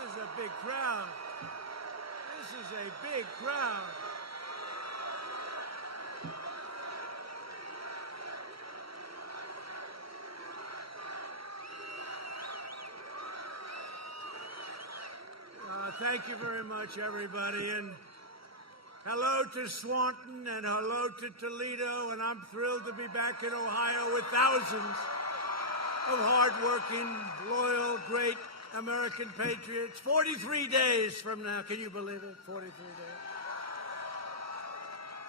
This is a big crowd. This is a big crowd. Thank you very much, everybody. And hello to Swanton and hello to Toledo. And I'm thrilled to be back in Ohio with thousands of hardworking, loyal, great American patriots. 43 days from now. Can you believe it? 43 days.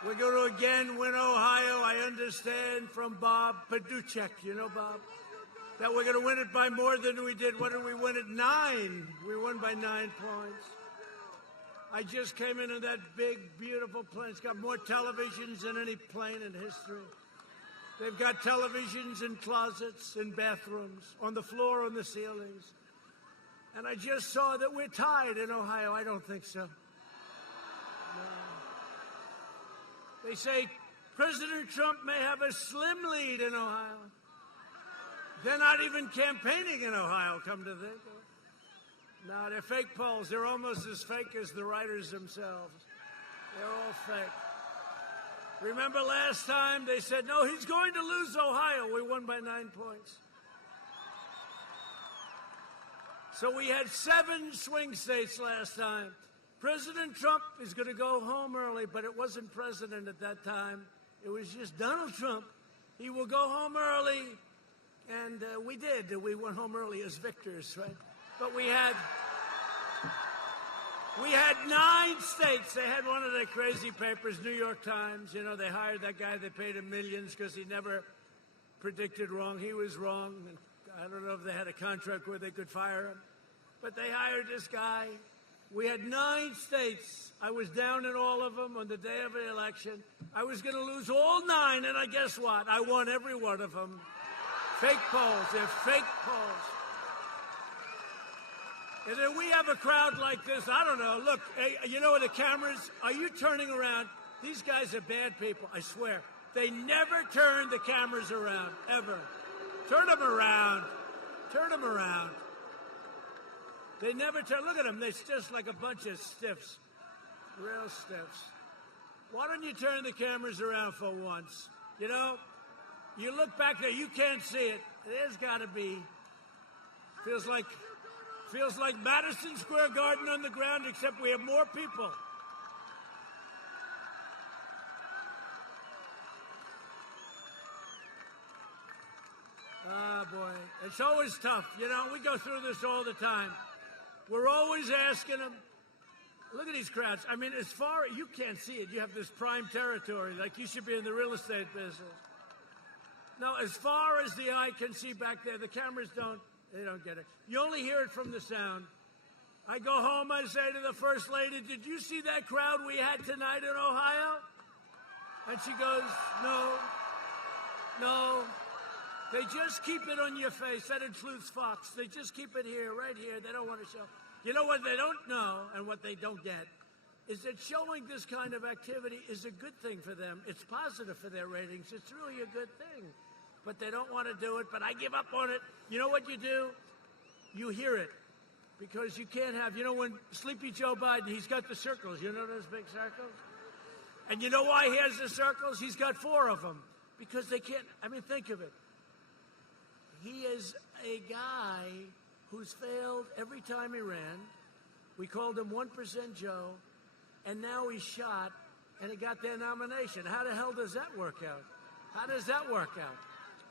We're going to again win Ohio. I understand from Bob Paduchek. You know Bob? That we're going to win it by more than we did. What did we win it? 9. We won by 9 points. I just came in that big, beautiful plane. It's got more televisions than any plane in history. They've got televisions in closets, in bathrooms, on the floor, on the ceilings. And I just saw that we're tied in Ohio. I don't think so. No. They say President Trump may have a slim lead in Ohio. They're not even campaigning in Ohio, come to think of it. No, they're fake polls. They're almost as fake as the writers themselves. They're all fake. Remember last time they said, no, he's going to lose Ohio. We won by 9 points. So we had 7 swing states last time. President Trump is going to go home early, but it wasn't president at that time. It was just Donald Trump. He will go home early. And we did. We went home early as victors, right? But we had 9 states. They had one of the crazy papers, New York Times. You know, they hired that guy. They paid him millions because he never predicted wrong. He was wrong. And I don't know if they had a contract where they could fire him. But they hired this guy. We had 9 states. I was down in all of them on the day of the election. I was going to lose all 9, and I guess what? I won every one of them. Fake polls. They're fake polls. And then we have a crowd like this. I don't know. Look, hey, you know the cameras? Are you turning around? These guys are bad people, I swear. They never turn the cameras around, ever. Turn them around. Turn them around. They never turn. Look at them. They're just like a bunch of stiffs. Real stiffs. Why don't you turn the cameras around for once? You know? You look back there, you can't see it. There's got to be. Feels like Madison Square Garden on the ground, except we have more people. Ah, boy. It's always tough. You know, we go through this all the time. We're always asking them. Look at these crowds. I mean, as far as you can't see it, you have this prime territory, like you should be in the real estate business. No, as far as the eye can see back there, the cameras don't get it. You only hear it from the sound. I go home, I say to the First Lady, did you see that crowd we had tonight in Ohio? And she goes, no. They just keep it on your face. That includes Fox. They just keep it here, right here. They don't want to show. You know what they don't know and what they don't get is that showing this kind of activity is a good thing for them. It's positive for their ratings. It's really a good thing. But they don't want to do it. But I give up on it. You know what you do? You hear it. Because you can't have, you know, when Sleepy Joe Biden, he's got the circles. You know those big circles? And you know why he has the circles? He's got 4 of them. Because they can't, I mean, think of it. He is a guy who's failed every time he ran. We called him 1% Joe. And now he's shot, and he got their nomination. How the hell does that work out? How does that work out?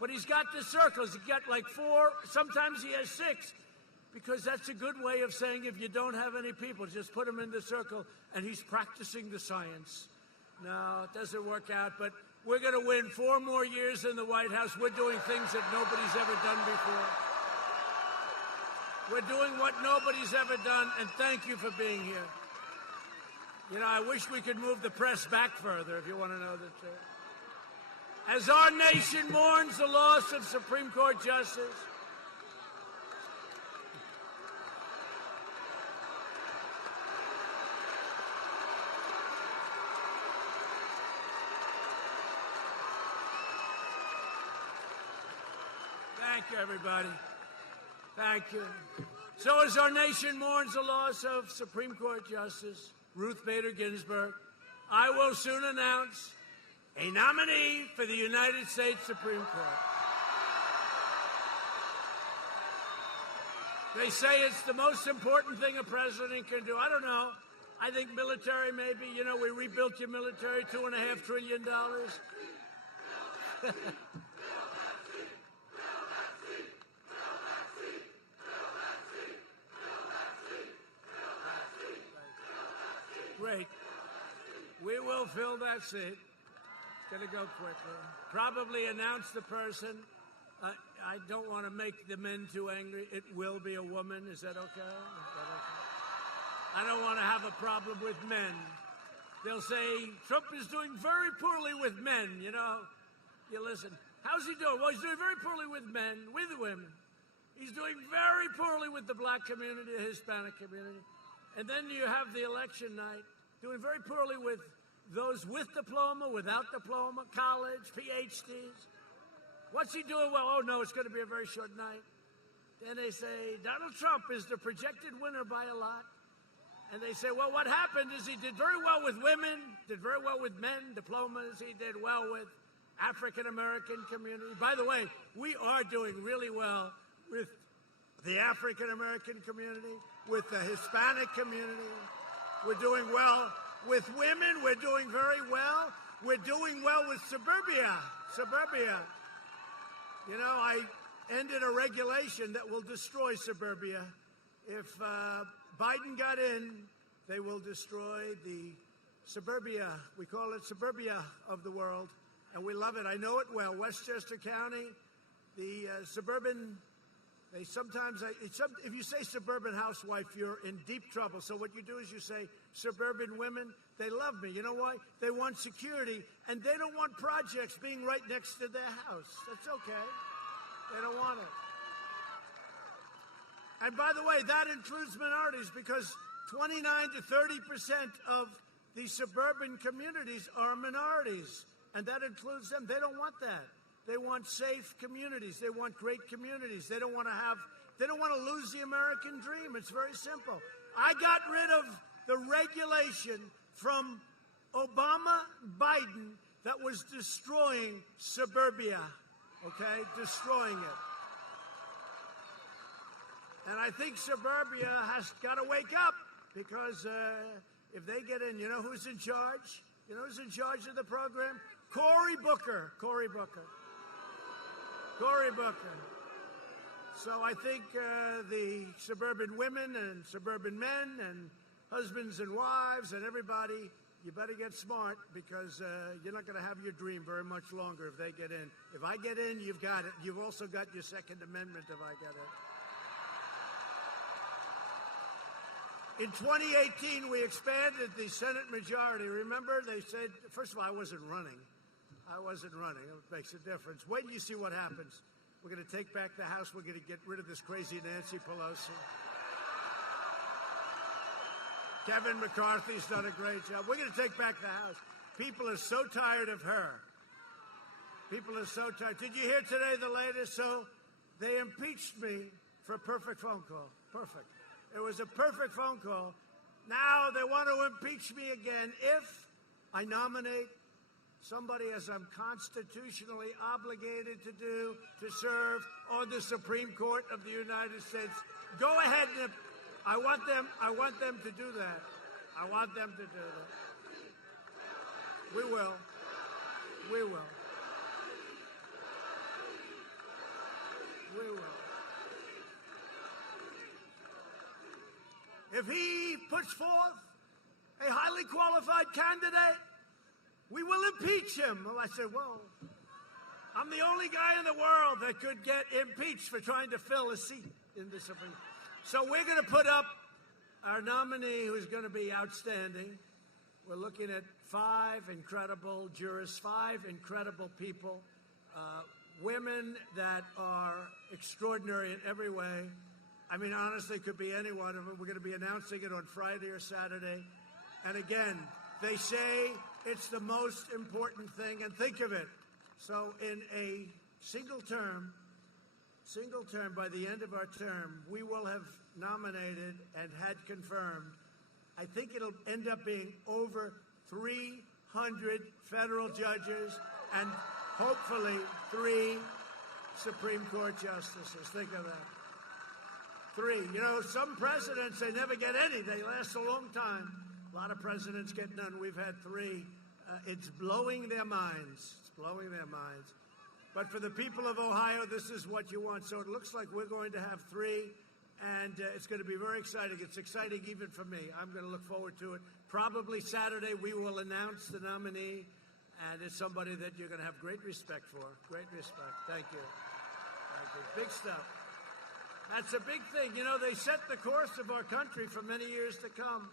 But he's got the circles. He's got like 4. Sometimes he has 6. Because that's a good way of saying if you don't have any people, just put them in the circle, and he's practicing the science. No, it doesn't work out, but we're going to win 4 more years in the White House. We're doing things that nobody's ever done before. We're doing what nobody's ever done, and thank you for being here. You know, I wish we could move the press back further, if you want to know the truth. As our nation mourns the loss of Supreme Court Justice, thank you, everybody. Thank you. So as our nation mourns the loss of Supreme Court Justice Ruth Bader Ginsburg, I will soon announce a nominee for the United States Supreme Court. They say it's the most important thing a president can do. I don't know. I think military, maybe. You know, we rebuilt your military, $2.5 trillion. Great. We will fill that seat. It's going to go quickly. Probably announce the person. I don't want to make the men too angry. It will be a woman. Is that okay? I don't want to have a problem with men. They'll say, Trump is doing very poorly with men, you know. You listen. How's he doing? Well, he's doing very poorly with men, with women. He's doing very poorly with the black community, the Hispanic community. And then you have the election night, doing very poorly with those with diploma, without diploma, college, PhDs. What's he doing? Well, oh, no, it's going to be a very short night. Then they say, Donald Trump is the projected winner by a lot. And they say, well, what happened is he did very well with women, did very well with men, diplomas. He did well with African-American community. By the way, we are doing really well with the African-American community, with the Hispanic community. We're doing well with women. We're doing very well. We're doing well with suburbia. You know, I ended a regulation that will destroy suburbia. If Biden got in, they will destroy the suburbia. We call it suburbia of the world, and we love it. I know it well. Westchester County, the suburban, they sometimes, if you say suburban housewife, you're in deep trouble. So what you do is you say suburban women. They love me. You know why? They want security, and they don't want projects being right next to their house. That's okay. They don't want it. And by the way, that includes minorities, because 29 to 30% of the suburban communities are minorities, and that includes them. They don't want that. They want safe communities. They want great communities. They don't want to lose the American dream. It's very simple. I got rid of the regulation from Obama, Biden, that was destroying suburbia, okay? Destroying it. And I think suburbia has got to wake up, because if they get in, you know who's in charge? You know who's in charge of the program? Cory Booker. So I think the suburban women and suburban men and husbands and wives and everybody, you better get smart, because you're not going to have your dream very much longer if they get in. If I get in, you've got it. You've also got your Second Amendment if I get in. In 2018, we expanded the Senate majority. Remember, they said, first of all, I wasn't running. It makes a difference. Wait till you see what happens. We're going to take back the House. We're going to get rid of this crazy Nancy Pelosi. Kevin McCarthy's done a great job. We're going to take back the House. People are so tired of her. People are so tired. Did you hear today the latest? So they impeached me for a perfect phone call. Perfect. It was a perfect phone call. Now they want to impeach me again if I nominate somebody, as I'm constitutionally obligated to do, to serve on the Supreme Court of the United States. Go ahead. I want them to do that. I want them to do that. We will. If he puts forth a highly qualified candidate, we will impeach him. Well, I said, well, I'm the only guy in the world that could get impeached for trying to fill a seat in the Supreme Court. So we're going to put up our nominee, who's going to be outstanding. We're looking at 5 incredible jurists, 5 incredible people, women that are extraordinary in every way. I mean, honestly, it could be any one of them. We're going to be announcing it on Friday or Saturday. And again, they say it's the most important thing. And think of it. So in a single term, single term, by the end of our term, we will have nominated and had confirmed, I think it'll end up being over 300 federal judges and hopefully 3 Supreme Court justices. Think of that. 3. You know, some presidents, they never get any. They last a long time. A lot of presidents get none. We've had 3. It's blowing their minds. It's blowing their minds. But for the people of Ohio, this is what you want. So it looks like we're going to have 3, and it's going to be very exciting. It's exciting even for me. I'm going to look forward to it. Probably Saturday we will announce the nominee, and it's somebody that you're going to have great respect for. Great respect. Thank you. Thank you. Big stuff. That's a big thing. You know, they set the course of our country for many years to come.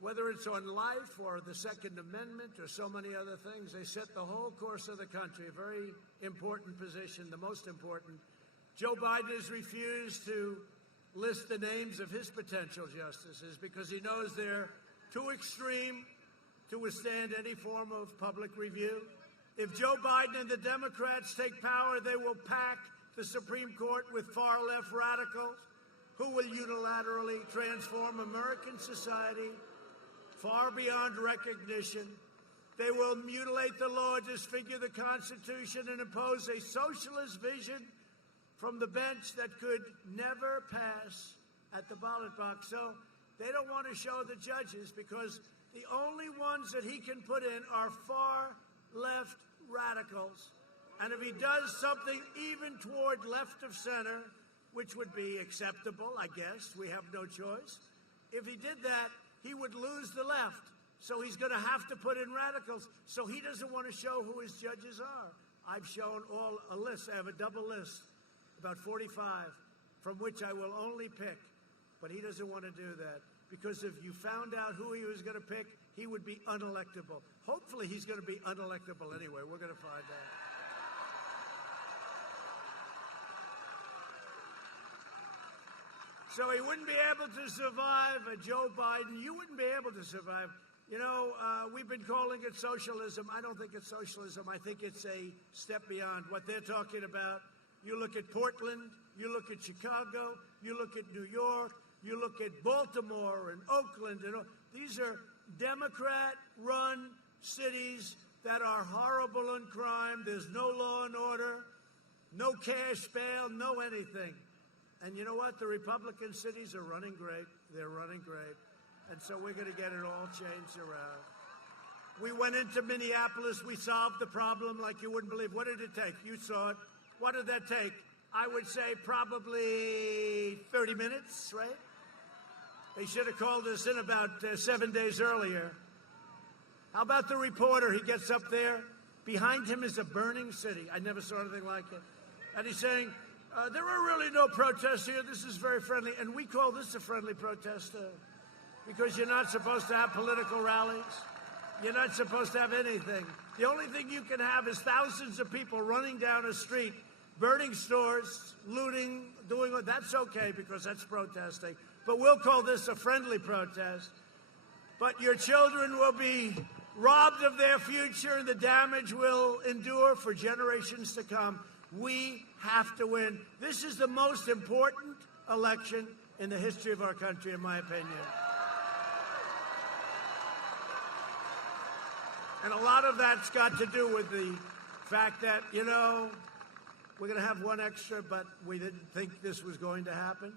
Whether it's on life or the Second Amendment or so many other things, they set the whole course of the country, a very important position, the most important. Joe Biden has refused to list the names of his potential justices because he knows they're too extreme to withstand any form of public review. If Joe Biden and the Democrats take power, they will pack the Supreme Court with far-left radicals who will unilaterally transform American society far beyond recognition. They will mutilate the law, disfigure the Constitution, and impose a socialist vision from the bench that could never pass at the ballot box. So they don't want to show the judges because the only ones that he can put in are far-left radicals. And if he does something even toward left of center, which would be acceptable, I guess, we have no choice. If he did that, he would lose the left. So he's going to have to put in radicals. So he doesn't want to show who his judges are. I've shown a list. I have a double list, about 45, from which I will only pick. But he doesn't want to do that. Because if you found out who he was going to pick, he would be unelectable. Hopefully he's going to be unelectable anyway. We're going to find out. So he wouldn't be able to survive Joe Biden. You wouldn't be able to survive. You know, we've been calling it socialism. I don't think it's socialism. I think it's a step beyond what they're talking about. You look at Portland, you look at Chicago, you look at New York, you look at Baltimore and Oakland. And these are Democrat-run cities that are horrible in crime. There's no law and order, no cash bail, no anything. And you know what? The Republican cities are running great. They're running great. And so we're going to get it all changed around. We went into Minneapolis. We solved the problem like you wouldn't believe. What did it take? You saw it. What did that take? I would say probably 30 minutes, right? They should have called us in about 7 days earlier. How about the reporter? He gets up there. Behind him is a burning city. I never saw anything like it. And he's saying, there are really no protests here. This is very friendly. And we call this a friendly protest because you're not supposed to have political rallies. You're not supposed to have anything. The only thing you can have is thousands of people running down a street, burning stores, looting, doing what. That's okay because that's protesting. But we'll call this a friendly protest. But your children will be robbed of their future and the damage will endure for generations to come. We have to win. This is the most important election in the history of our country, in my opinion. And a lot of that's got to do with the fact that, you know, we're going to have one extra, but we didn't think this was going to happen.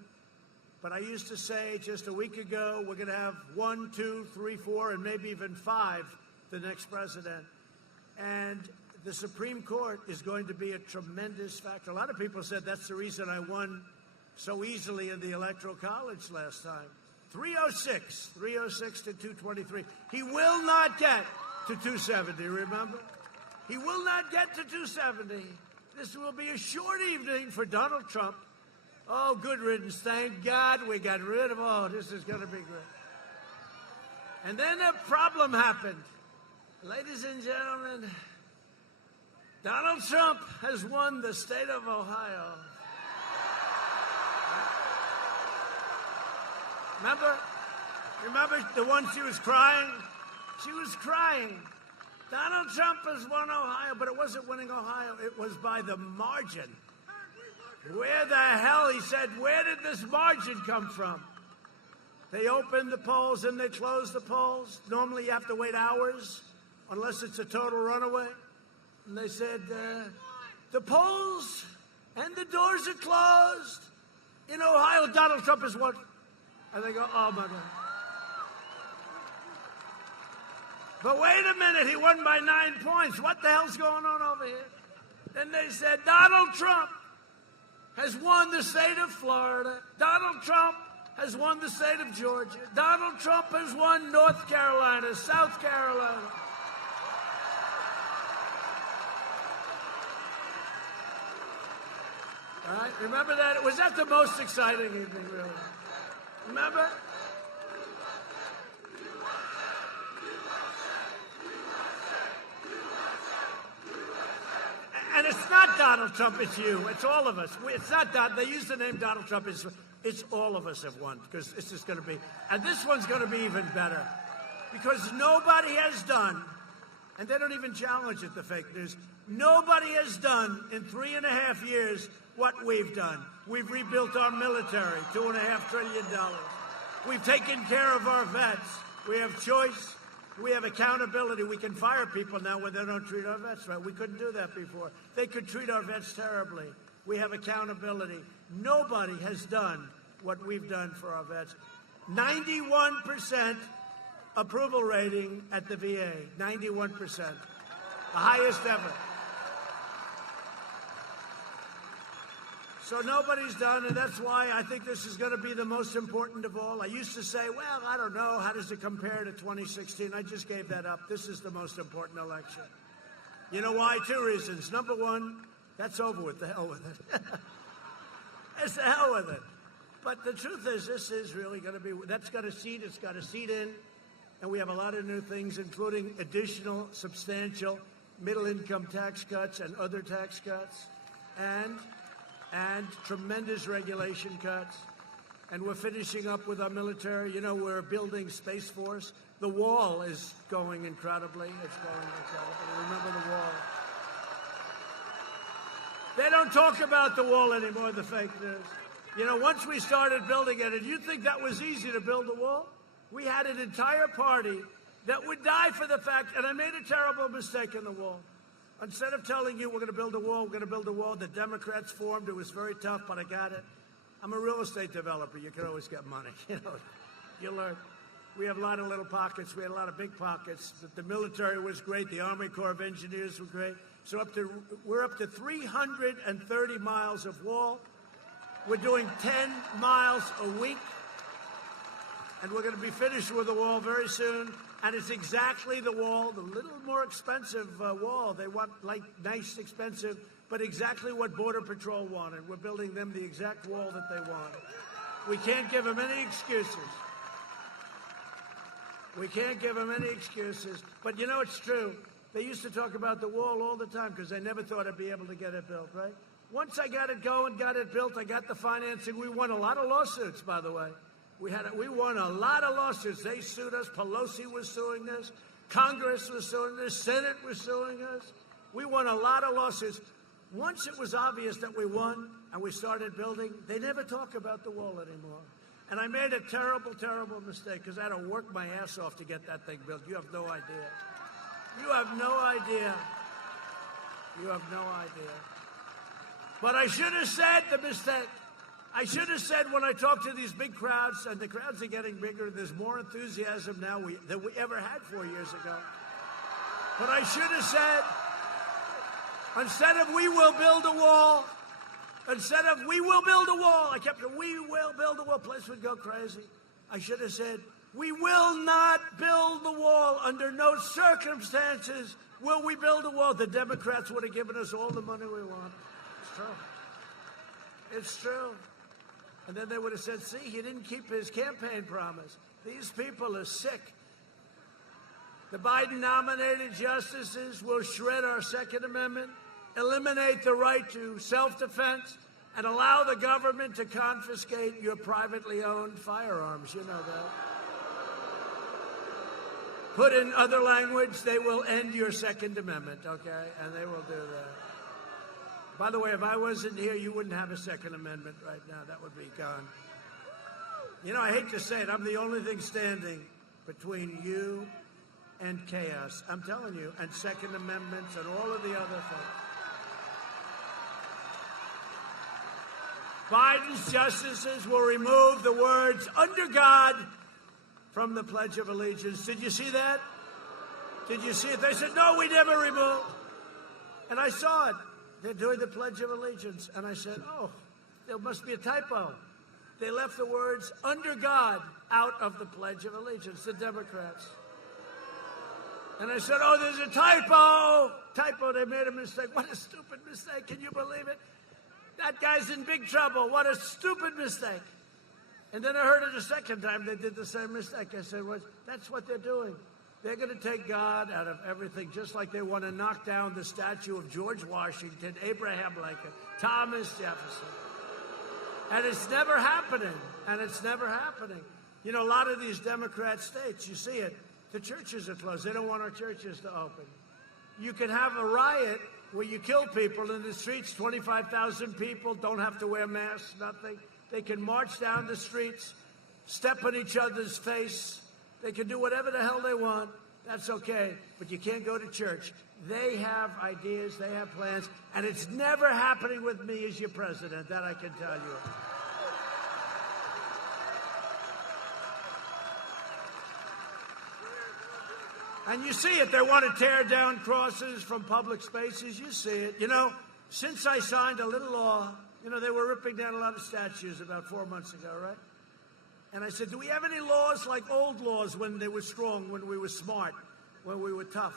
But I used to say just a week ago, we're going to have 1, 2, 3, 4, and maybe even 5 the next president. And the Supreme Court is going to be a tremendous factor. A lot of people said that's the reason I won so easily in the Electoral College last time. 306 to 223. He will not get to 270, remember? He will not get to 270. This will be a short evening for Donald Trump. Oh, good riddance. Thank God we got rid of, this is going to be great. And then a problem happened. Ladies and gentlemen, Donald Trump has won the state of Ohio. Remember the one she was crying? She was crying. Donald Trump has won Ohio, but it wasn't winning Ohio. It was by the margin. Where the hell, he said, where did this margin come from? They opened the polls and they closed the polls. Normally you have to wait hours, unless it's a total runaway. And they said, the polls and the doors are closed. In Ohio, Donald Trump has won. And they go, oh, my God. But wait a minute, he won by 9 points. What the hell's going on over here? Then they said, Donald Trump has won the state of Florida. Donald Trump has won the state of Georgia. Donald Trump has won North Carolina, South Carolina. All right, remember that? Was that the most exciting evening, really? Remember? And it's not Donald Trump, it's you. It's all of us. It's not Donald. They use the name Donald Trump. It's all of us have won, because this is going to be, and this one's going to be even better, because nobody has done, and they don't even challenge it, the fake news, nobody has done in 3.5 years what we've done. We've rebuilt our military, $2.5 trillion. We've taken care of our vets. We have choice. We have accountability. We can fire people now when they don't treat our vets right. We couldn't do that before. They could treat our vets terribly. We have accountability. Nobody has done what we've done for our vets. 91% approval rating at the VA. 91%. The highest ever. So nobody's done, and that's why I think this is going to be the most important of all. I used to say, well, I don't know, how does it compare to 2016? I just gave that up. This is the most important election. You know why? 2 reasons. Number one, that's over with. The hell with it. It's the hell with it. But the truth is, this is really going to be, that's got a seat, it's got a seat in, and we have a lot of new things, including additional substantial middle-income tax cuts and other tax cuts, and tremendous regulation cuts. And we're finishing up with our military. You know, we're building Space Force. The wall is going incredibly. It's going incredibly. Remember the wall. They don't talk about the wall anymore, the fake news. You know, once we started building it, and you think that was easy to build the wall? We had an entire party that would die for the fact, and I made a terrible mistake in the wall. Instead of telling you we're going to build a wall, the Democrats formed. It was very tough, but I got it. I'm a real estate developer. You can always get money. You know, you learn. We have a lot of little pockets. We had a lot of big pockets. The military was great. The Army Corps of Engineers were great. So we're up to 330 miles of wall. We're doing 10 miles a week. And we're going to be finished with the wall very soon. And it's exactly the wall, the little more expensive wall. They want, like, nice, expensive, but exactly what Border Patrol wanted. We're building them the exact wall that they wanted. We can't give them any excuses. We can't give them any excuses. But you know, it's true. They used to talk about the wall all the time because they never thought I'd be able to get it built, right? Once I got it going, got it built, I got the financing. We won a lot of lawsuits, by the way. We won a lot of lawsuits. They sued us. Pelosi was suing us. Congress was suing us. Senate was suing us. We won a lot of lawsuits. Once it was obvious that we won and we started building, they never talk about the wall anymore. And I made a terrible, terrible mistake because I had to work my ass off to get that thing built. You have no idea. You have no idea. You have no idea. But I should have said the mistake. I should have said when I talk to these big crowds, and the crowds are getting bigger, there's more enthusiasm now than we ever had 4 years ago. But I should have said, instead of we will build a wall, instead of we will build a wall, I kept saying, we will build a wall. Place would go crazy. I should have said, we will not build the wall. Under no circumstances will we build a wall. The Democrats would have given us all the money we want. It's true. It's true. And then they would have said, see, he didn't keep his campaign promise. These people are sick. The Biden-nominated justices will shred our Second Amendment, eliminate the right to self-defense, and allow the government to confiscate your privately owned firearms. You know that. Put in other language, they will end your Second Amendment, okay? And they will do that. By the way, if I wasn't here, you wouldn't have a Second Amendment right now. That would be gone. You know, I hate to say it, I'm the only thing standing between you and chaos. I'm telling you, and Second Amendments and all of the other things. Biden's justices will remove the words "under God" from the Pledge of Allegiance. Did you see that? Did you see it? They said, no, we never removed. And I saw it. They're doing the Pledge of Allegiance. And I said, oh, there must be a typo. They left the words "under God" out of the Pledge of Allegiance, the Democrats. And I said, oh, there's a typo. Typo, they made a mistake. What a stupid mistake. Can you believe it? That guy's in big trouble. What a stupid mistake. And then I heard it a second time. They did the same mistake. I said, well, that's what they're doing. They're going to take God out of everything, just like they want to knock down the statue of George Washington, Abraham Lincoln, Thomas Jefferson. And it's never happening. And it's never happening. You know, a lot of these Democrat states, you see it, the churches are closed. They don't want our churches to open. You can have a riot where you kill people in the streets, 25,000 people don't have to wear masks, nothing. They can march down the streets, step on each other's face. They can do whatever the hell they want. That's okay. But you can't go to church. They have ideas. They have plans. And it's never happening with me as your president. That I can tell you. And you see it. They want to tear down crosses from public spaces. You see it. You know, since I signed a little law, you know, they were ripping down a lot of statues about 4 months ago, right? And I said, do we have any laws like old laws when they were strong, when we were smart, when we were tough?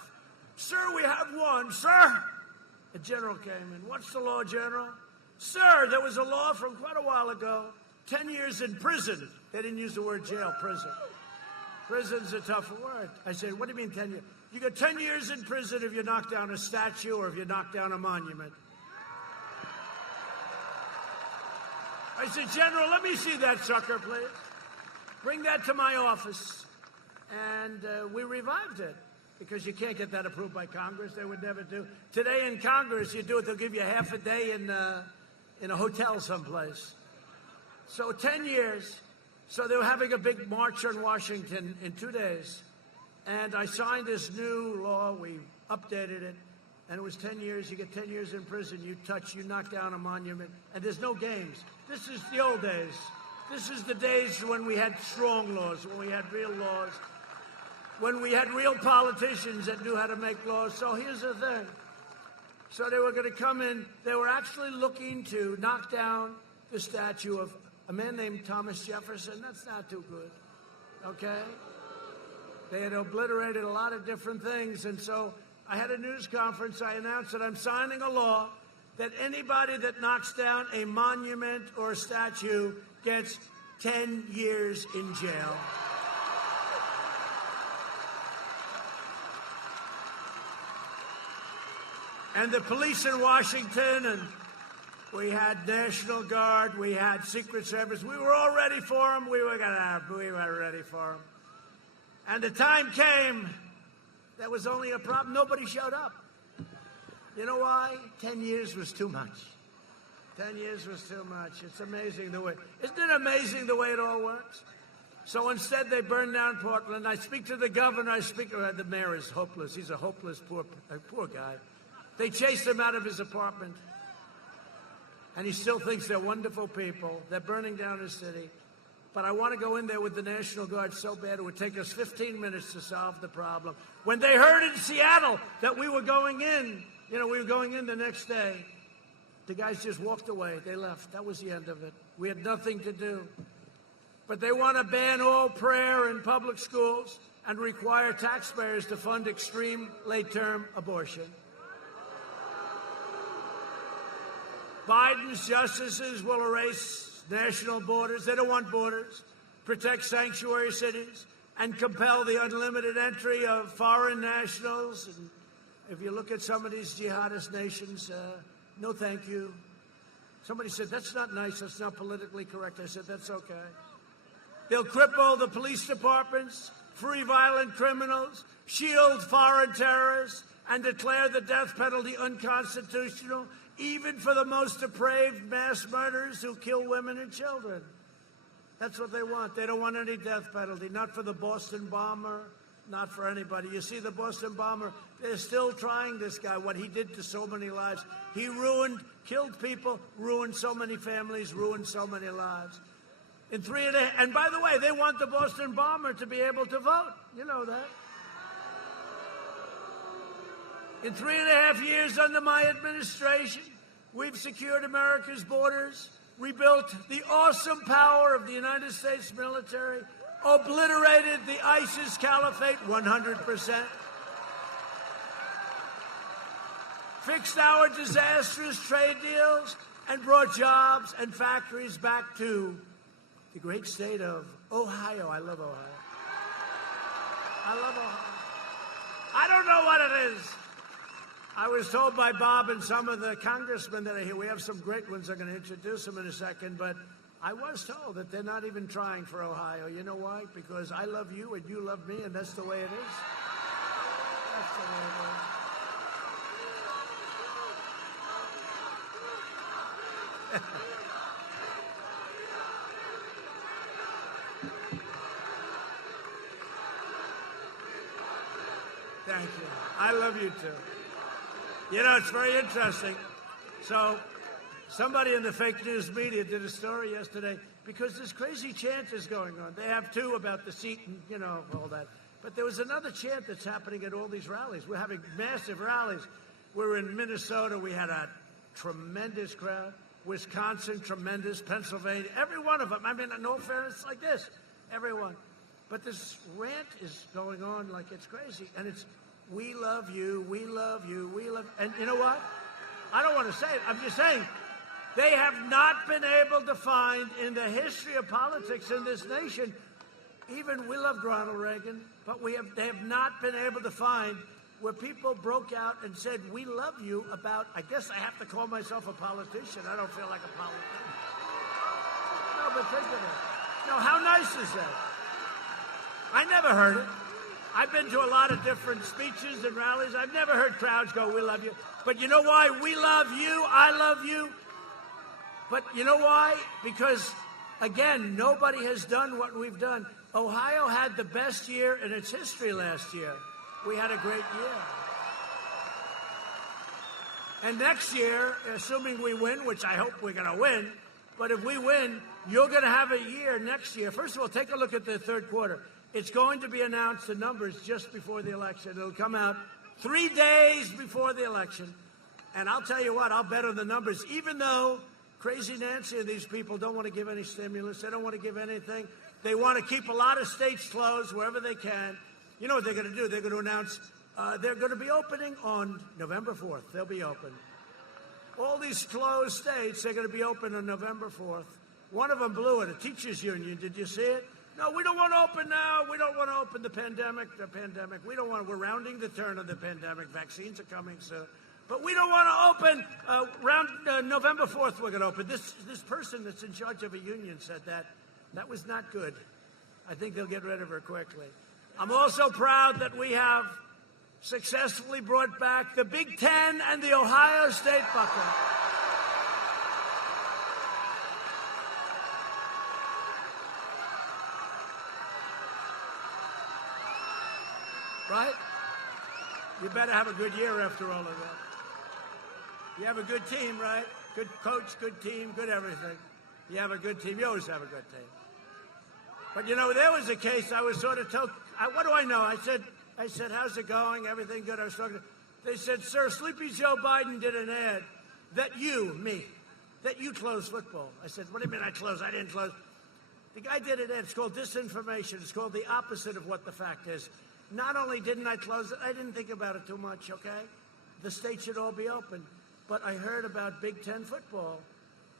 Sir, we have one. Sir! A general came in. What's the law, General? Sir, there was a law from quite a while ago, 10 years in prison. They didn't use the word jail, prison. Prison's a tough word. I said, what do you mean 10 years? You got 10 years in prison if you knock down a statue or if you knock down a monument. I said, General, let me see that sucker, please. Bring that to my office. And we revived it because you can't get that approved by Congress. They would never do. Today in Congress, you do it, they'll give you half a day in a hotel someplace. So 10 years. So they were having a big march on Washington in 2 days. And I signed this new law. We updated it. And it was 10 years. You get 10 years in prison. You knock down a monument. And there's no games. This is the old days. This is the days when we had strong laws, when we had real laws, when we had real politicians that knew how to make laws. So here's the thing. So they were going to come in. They were actually looking to knock down the statue of a man named Thomas Jefferson. That's not too good, okay? They had obliterated a lot of different things. And so I had a news conference. I announced that I'm signing a law that anybody that knocks down a monument or a statue gets 10 years in jail. And the police in Washington, and we had National Guard, we had Secret Service. We were all ready for them. We were ready for them. And the time came, there was only a problem. Nobody showed up. You know why? 10 years was too much. 10 years was too much. It's amazing the way. Isn't it amazing the way it all works? So instead, they burned down Portland. I speak to the governor. The mayor is hopeless. He's a hopeless, poor guy. They chased him out of his apartment. And he still thinks they're wonderful people. They're burning down his city. But I want to go in there with the National Guard so bad it would take us 15 minutes to solve the problem. When they heard in Seattle that we were going in, we were going in the next day, the guys just walked away. They left. That was the end of it. We had nothing to do. But they want to ban all prayer in public schools and require taxpayers to fund extreme late-term abortion. Biden's justices will erase national borders. They don't want borders. Protect sanctuary cities and compel the unlimited entry of foreign nationals. And if you look at some of these jihadist nations, no thank you. Somebody said, that's not nice. That's not politically correct. I said, that's okay. They'll cripple the police departments, free violent criminals, shield foreign terrorists, and declare the death penalty unconstitutional. even for the most depraved mass murderers who kill women and children. That's what they want. They don't want any death penalty, not for the Boston bomber, not for anybody. You see, the Boston bomber, they're still trying this guy, what he did to so many lives. He killed people, ruined so many families, ruined so many lives. And by the way, they want the Boston bomber to be able to vote. You know that. In 3.5 years under my administration, we've secured America's borders, rebuilt the awesome power of the United States military, obliterated the ISIS caliphate 100%, fixed our disastrous trade deals, and brought jobs and factories back to the great state of Ohio. I love Ohio. I love Ohio. I don't know what it is. I was told by Bob and some of the congressmen that are here, we have some great ones, I'm going to introduce them in a second, but I was told that they're not even trying for Ohio. You know why? Because I love you and you love me, and that's the way it is. That's the way it is. Thank you. I love you too. You know, it's very interesting. So, somebody in the fake news media did a story yesterday because this crazy chant is going on. They have two about the seat and, you know, all that. But there was another chant that's happening at all these rallies. We're having massive rallies. We're in Minnesota. We had a tremendous crowd. Wisconsin, tremendous. Pennsylvania, every one of them. I mean, in all fairness, like this, everyone. But this rant is going on like it's crazy. And it's, we love you, we love you, we love. And you know what? I don't want to say it. I'm just saying, they have not been able to find in the history of politics in this nation, even we loved Ronald Reagan, but they have not been able to find where people broke out and said, we love you about, I guess I have to call myself a politician. I don't feel like a politician. No, but think of it. No, how nice is that? I never heard it. I've been to a lot of different speeches and rallies. I've never heard crowds go, we love you. But you know why? We love you. I love you. But you know why? Because, again, nobody has done what we've done. Ohio had the best year in its history last year. We had a great year. And next year, assuming we win, which I hope we're going to win, but if we win, you're going to have a year next year. First of all, take a look at the third quarter. It's going to be announced, the numbers, just before the election. It'll come out 3 days before the election. And I'll tell you what, I'll bet on the numbers. Even though Crazy Nancy and these people don't want to give any stimulus, they don't want to give anything. They want to keep a lot of states closed wherever they can. You know what they're going to do? They're going to announce they're going to be opening on November 4th. They'll be open. All these closed states, they're going to be open on November 4th. One of them blew it, a teachers union. Did you see it? No, we don't want to open now. We don't want to open the pandemic. We don't want. We're rounding the turn of the pandemic. Vaccines are coming soon. But we don't want to open November 4th. We're going to open. This person that's in charge of a union said that. That was not good. I think they'll get rid of her quickly. I'm also proud that we have successfully brought back the Big Ten and the Ohio State Buckeye. Right? You better have a good year after all of that. You have a good team, right? Good coach, good team, good everything. You have a good team. You always have a good team. But, you know, there was a case I was sort of told, what do I know? I said, how's it going? Everything good? I was talking to, they said, sir, Sleepy Joe Biden did an ad that you closed football. I said, what do you mean I closed? I didn't close. The guy did an ad. It's called disinformation. It's called the opposite of what the fact is. Not only didn't I close it, I didn't think about it too much, okay? The state should all be open. But I heard about Big Ten football.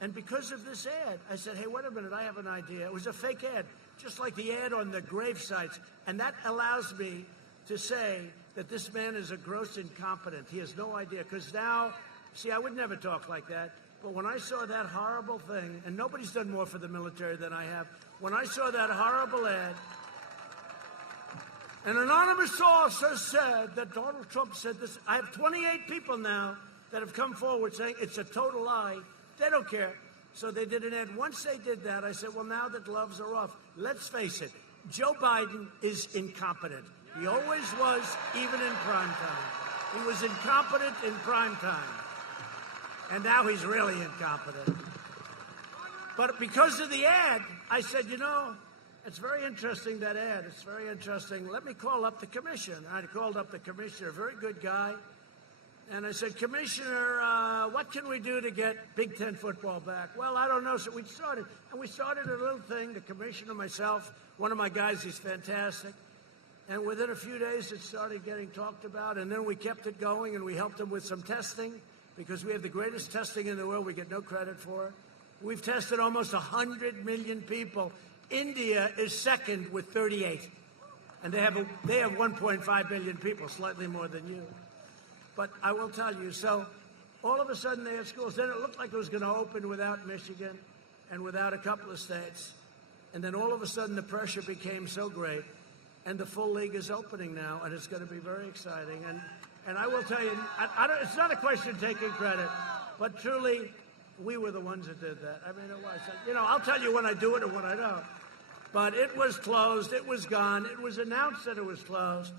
And because of this ad, I said, hey, wait a minute, I have an idea. It was a fake ad, just like the ad on the grave sites. And that allows me to say that this man is a gross incompetent. He has no idea. Because now, see, I would never talk like that. But when I saw that horrible thing, and nobody's done more for the military than I have, when I saw that horrible ad, an anonymous source has said that Donald Trump said this. I have 28 people now that have come forward saying it's a total lie. They don't care. So they did an ad. Once they did that, I said, well, now the gloves are off. Let's face it, Joe Biden is incompetent. He always was, even in prime time. He was incompetent in prime time. And now he's really incompetent. But because of the ad, I said, you know, it's very interesting, that ad. It's very interesting. Let me call up the commissioner. I called up the commissioner, a very good guy. And I said, Commissioner, what can we do to get Big Ten football back? Well, I don't know. So we started. And we started a little thing, the commissioner, myself, one of my guys, he's fantastic. And within a few days, it started getting talked about. And then we kept it going, and we helped them with some testing, because we have the greatest testing in the world. We get no credit for it. We've tested almost 100 million people. India is second with 38. And they have 1.5 billion people, slightly more than you. But I will tell you, so all of a sudden they had schools. Then it looked like it was going to open without Michigan and without a couple of states. And then all of a sudden the pressure became so great. And the full league is opening now, and it's going to be very exciting. And I will tell you, it's not a question of taking credit, but truly, we were the ones that did that. I mean, it was. You know, I'll tell you when I do it and when I don't. But it was closed. It was gone. It was announced that it was closed.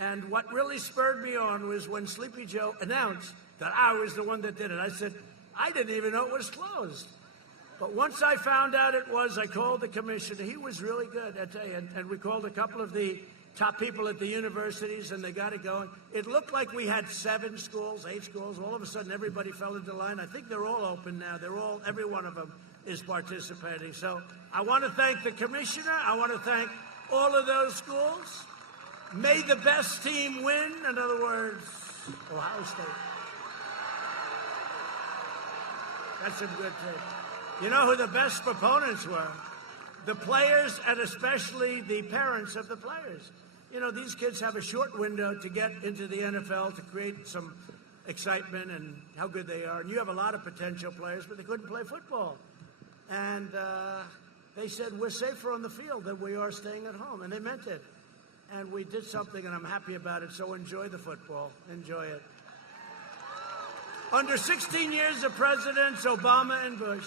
And what really spurred me on was when Sleepy Joe announced that I was the one that did it. I said, I didn't even know it was closed. But once I found out it was, I called the commissioner. He was really good, I tell you. And we called a couple of the top people at the universities, and they got it going. It looked like we had 7 schools, 8 schools. All of a sudden, everybody fell into line. I think they're all open now. Every one of them is participating. So I want to thank the commissioner. I want to thank all of those schools. May the best team win. In other words, Ohio State. That's some good thing. You know who the best proponents were? The players, and especially the parents of the players. You know, these kids have a short window to get into the NFL to create some excitement and how good they are. And you have a lot of potential players, but they couldn't play football. And they said, we're safer on the field than we are staying at home. And they meant it. And we did something, and I'm happy about it. So enjoy the football. Enjoy it. Under 16 years of presidents Obama and Bush,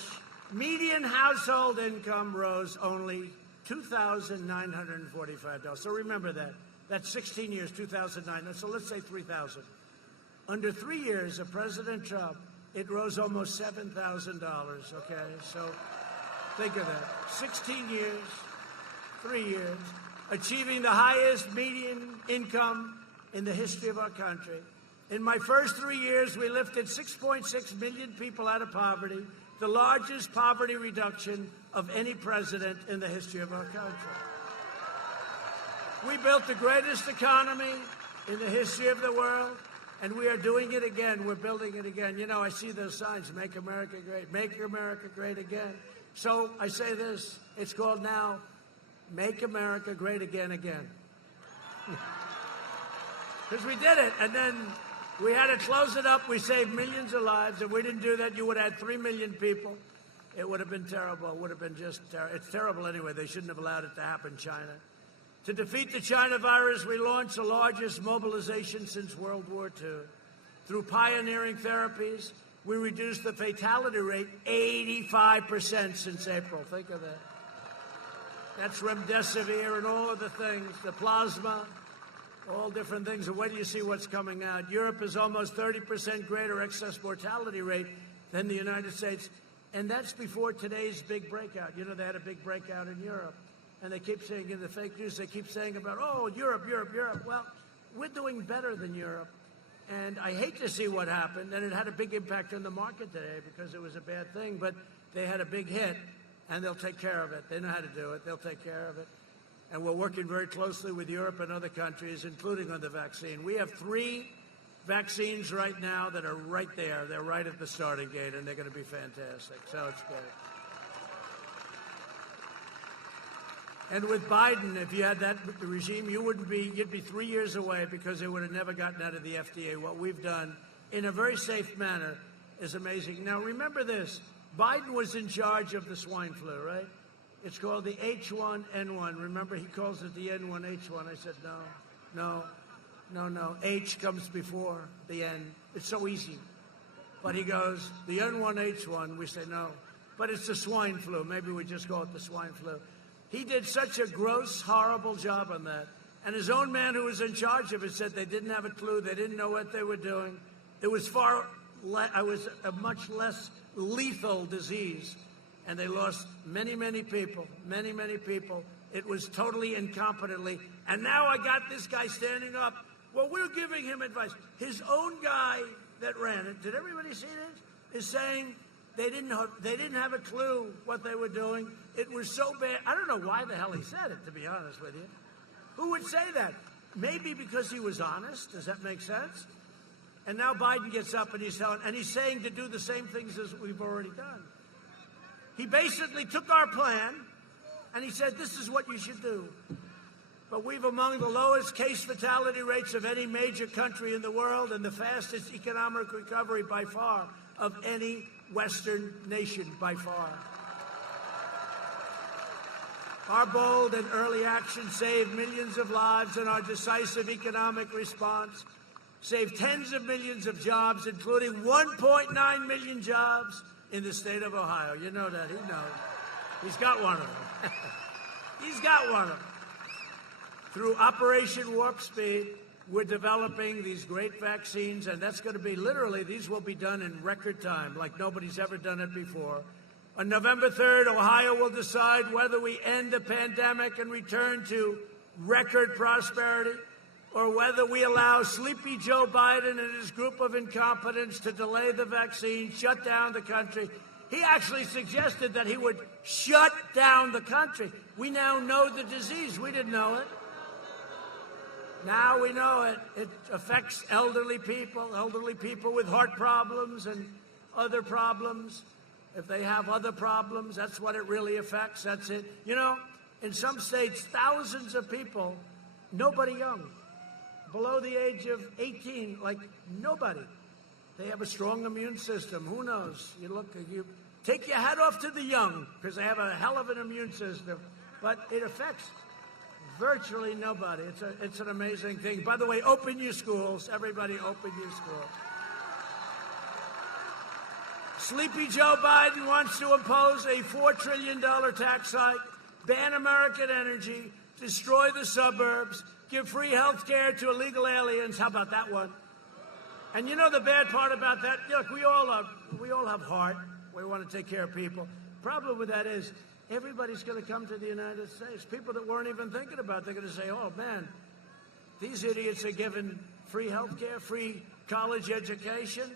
median household income rose only $2,945. So remember that. That's 16 years, 2009. So let's say 3,000. Under 3 years of President Trump, it rose almost $7,000. Okay, so think of that. 16 years, 3 years, achieving the highest median income in the history of our country. In my first 3 years, we lifted 6.6 million people out of poverty, the largest poverty reduction of any president in the history of our country. We built the greatest economy in the history of the world, and we are doing it again. We're building it again. You know, I see those signs, Make America Great, Make America Great Again. So I say this, it's called now, Make America Great Again, again. Because we did it, and then we had to close it up. We saved millions of lives. If we didn't do that, you would have had 3 million people. It would have been terrible. It would have been just terrible. It's terrible anyway. They shouldn't have allowed it to happen in China. To defeat the China virus, we launched the largest mobilization since World War II. Through pioneering therapies, we reduced the fatality rate 85% since April. Think of that. That's remdesivir and all of the things, the plasma, all different things. And wait till you see what's coming out. Europe is almost 30% greater excess mortality rate than the United States. And that's before today's big breakout. You know, they had a big breakout in Europe. And they keep saying in the fake news, they keep saying about, oh, Europe, Europe, Europe. Well, we're doing better than Europe. And I hate to see what happened. And it had a big impact on the market today because it was a bad thing. But they had a big hit, and they'll take care of it. They know how to do it. They'll take care of it. And we're working very closely with Europe and other countries, including on the vaccine. We have 3 vaccines right now that are right there. They're right at the starting gate, and they're going to be fantastic. So it's great. And with Biden, if you had that regime, you'd be 3 years away because they would have never gotten out of the FDA. What we've done in a very safe manner is amazing. Now, remember this. Biden was in charge of the swine flu, right? It's called the H1N1. Remember, he calls it the N1H1. I said, no. H comes before the N. It's so easy. But he goes, the N1H1, we say no. But it's the swine flu. Maybe we just call it the swine flu. He did such a gross, horrible job on that. And his own man who was in charge of it said they didn't have a clue. They didn't know what they were doing. It was a much less lethal disease. And they lost many, many people, many, many people. It was totally incompetently. And now I got this guy standing up. Well, we're giving him advice. His own guy that ran it, did everybody see this? Is saying they didn't have a clue what they were doing. It was so bad. I don't know why the hell he said it, to be honest with you. Who would say that? Maybe because he was honest. Does that make sense? And now Biden gets up and he's saying to do the same things as we've already done. He basically took our plan and he said, this is what you should do. But we've among the lowest case fatality rates of any major country in the world and the fastest economic recovery by far of any Western nation by far. Our bold and early action saved millions of lives, and our decisive economic response saved tens of millions of jobs, including 1.9 million jobs in the state of Ohio. You know that. He knows. He's got one of them. He's got one of them. Through Operation Warp Speed, we're developing these great vaccines, and that's going to be literally, these will be done in record time, like nobody's ever done it before. On November 3rd, Ohio will decide whether we end the pandemic and return to record prosperity, or whether we allow sleepy Joe Biden and his group of incompetents to delay the vaccine, shut down the country. He actually suggested that he would shut down the country. We now know the disease. We didn't know it. Now we know it. It affects elderly people with heart problems and other problems. If they have other problems, that's what it really affects. That's it. You know, in some states, thousands of people, nobody young, below the age of 18, like nobody. They have a strong immune system. Who knows? You take your hat off to the young because they have a hell of an immune system. But it affects virtually nobody. It's an amazing thing. By the way, open your schools. Everybody open your schools. Sleepy Joe Biden wants to impose a $4 trillion tax hike, ban American energy, destroy the suburbs, give free health care to illegal aliens. How about that one? And you know the bad part about that? Look, we all have heart. We want to take care of people. Problem with that is everybody's going to come to the United States. People that weren't even thinking about it, they're going to say, oh, man, these idiots are given free health care, free college education.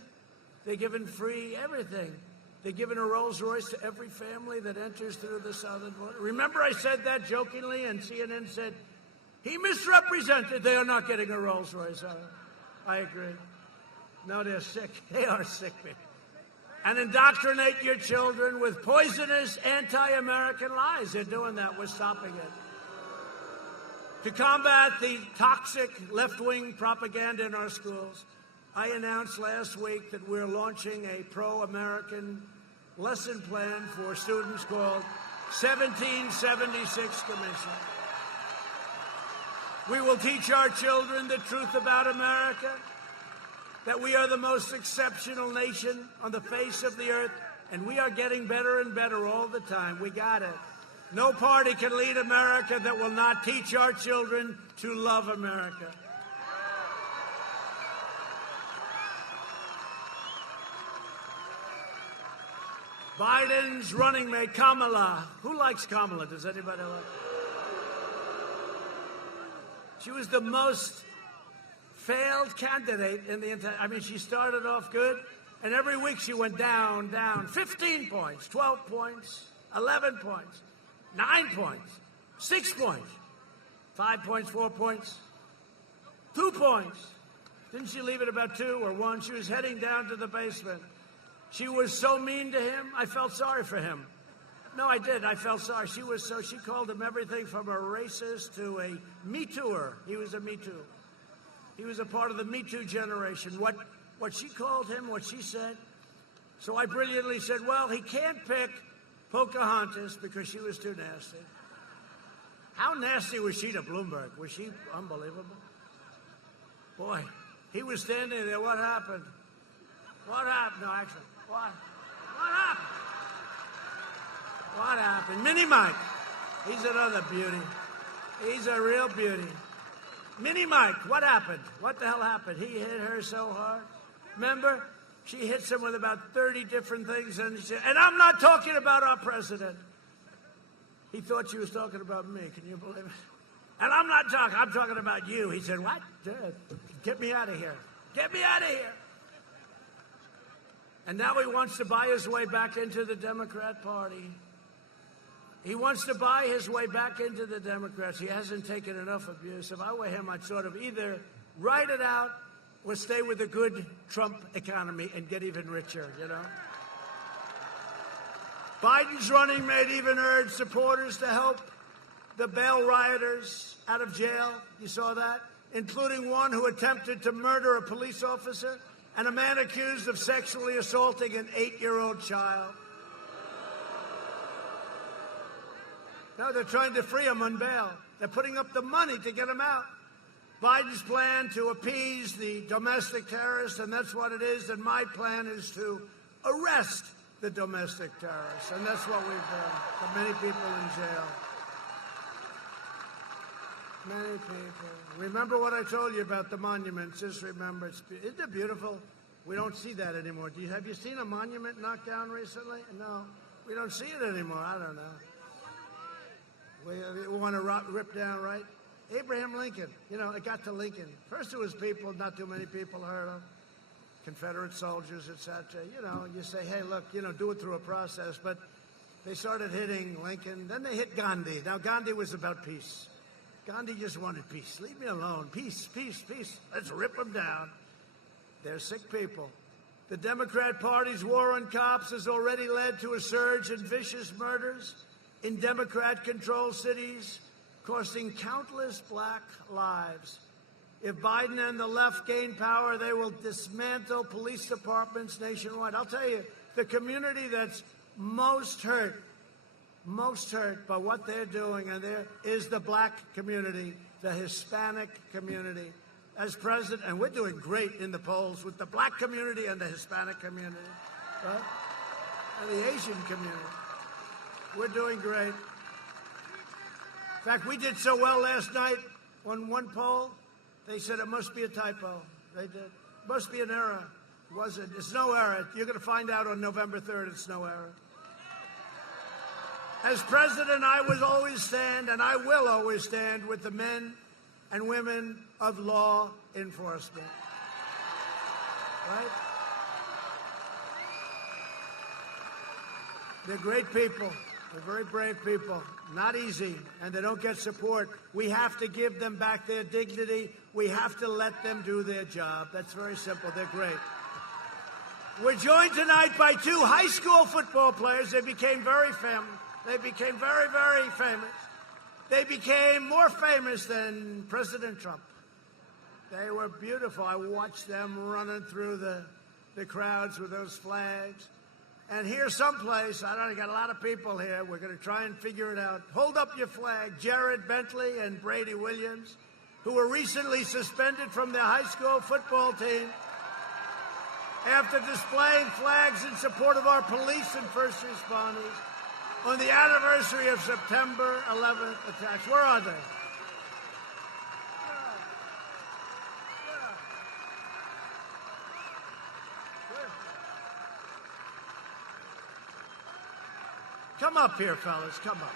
They're given free everything. They're given a Rolls Royce to every family that enters through the southern border. Remember I said that jokingly, and CNN said, he misrepresented. They are not getting a Rolls Royce. I agree. No, they're sick. They are sick people. And indoctrinate your children with poisonous anti-American lies. They're doing that. We're stopping it. To combat the toxic left-wing propaganda in our schools, I announced last week that we're launching a pro-American lesson plan for students called 1776 Commission. We will teach our children the truth about America, that we are the most exceptional nation on the face of the earth, and we are getting better and better all the time. We got it. No party can lead America that will not teach our children to love America. Biden's running mate, Kamala. Who likes Kamala? Does anybody like her? She was the most failed candidate in the entire... I mean, she started off good, and every week she went down, 15 points, 12 points, 11 points, 9 points, 6 points, 5 points, 4 points, 2 points. Didn't she leave it about 2 or 1? She was heading down to the basement. She was so mean to him, I felt sorry for him. No, I did. I felt sorry. She called him everything from a racist to a Me Tooer. He was a Me Too. He was a part of the Me Too generation. What she called him, what she said. So I brilliantly said, well, he can't pick Pocahontas because she was too nasty. How nasty was she to Bloomberg? Was she unbelievable? Boy, he was standing there. What happened? What happened? No, actually, what happened? What happened? Mini Mike. He's another beauty. He's a real beauty. Mini Mike, what happened? What the hell happened? He hit her so hard. Remember? She hits him with about 30 different things, and I'm not talking about our president. He thought she was talking about me. Can you believe it? And I'm talking about you. He said, what? Get me out of here. Get me out of here. And now he wants to buy his way back into the Democrat Party. He wants to buy his way back into the Democrats. He hasn't taken enough abuse. If I were him, I'd sort of either write it out or stay with a good Trump economy and get even richer, you know? Biden's running mate even urged supporters to help the bail rioters out of jail. You saw that? Including one who attempted to murder a police officer and a man accused of sexually assaulting an 8-year-old child. No, they're trying to free him on bail. They're putting up the money to get him out. Biden's plan to appease the domestic terrorists, and that's what it is. And my plan is to arrest the domestic terrorists, and that's what we've done. Got many people in jail. Many people. Remember what I told you about the monuments. Just remember, isn't it beautiful? We don't see that anymore. Have you seen a monument knocked down recently? No, we don't see it anymore. I don't know. We want to rip down, right? Abraham Lincoln. You know, it got to Lincoln. First it was people, not too many people heard of. Confederate soldiers, etc. You know, you say, hey, look, you know, do it through a process. But they started hitting Lincoln. Then they hit Gandhi. Now, Gandhi was about peace. Gandhi just wanted peace. Leave me alone. Peace, peace, peace. Let's rip them down. They're sick people. The Democrat Party's war on cops has already led to a surge in vicious murders in Democrat-controlled cities, costing countless black lives. If Biden and the left gain power, they will dismantle police departments nationwide. I'll tell you, the community that's most hurt by what they're doing, and there is the black community, the Hispanic community. As president, and we're doing great in the polls with the black community and the Hispanic community, right? And the Asian community. We're doing great. In fact, we did so well last night on one poll, they said it must be a typo. They did. It must be an error. It wasn't. It's no error. You're going to find out on November 3rd it's no error. As president, I will always stand, and I will always stand with the men and women of law enforcement. Right? They're great people. They're very brave people. Not easy, and they don't get support. We have to give them back their dignity. We have to let them do their job. That's very simple. They're great. We're joined tonight by two high school football players. They became very famous. They became very, very famous. They became more famous than President Trump. They were beautiful. I watched them running through the crowds with those flags. And here someplace, I don't know, got a lot of people here. We're going to try and figure it out. Hold up your flag. Jared Bentley and Brady Williams, who were recently suspended from their high school football team after displaying flags in support of our police and first responders on the anniversary of September 11th attacks. Where are they? Come up here, fellas. Come up.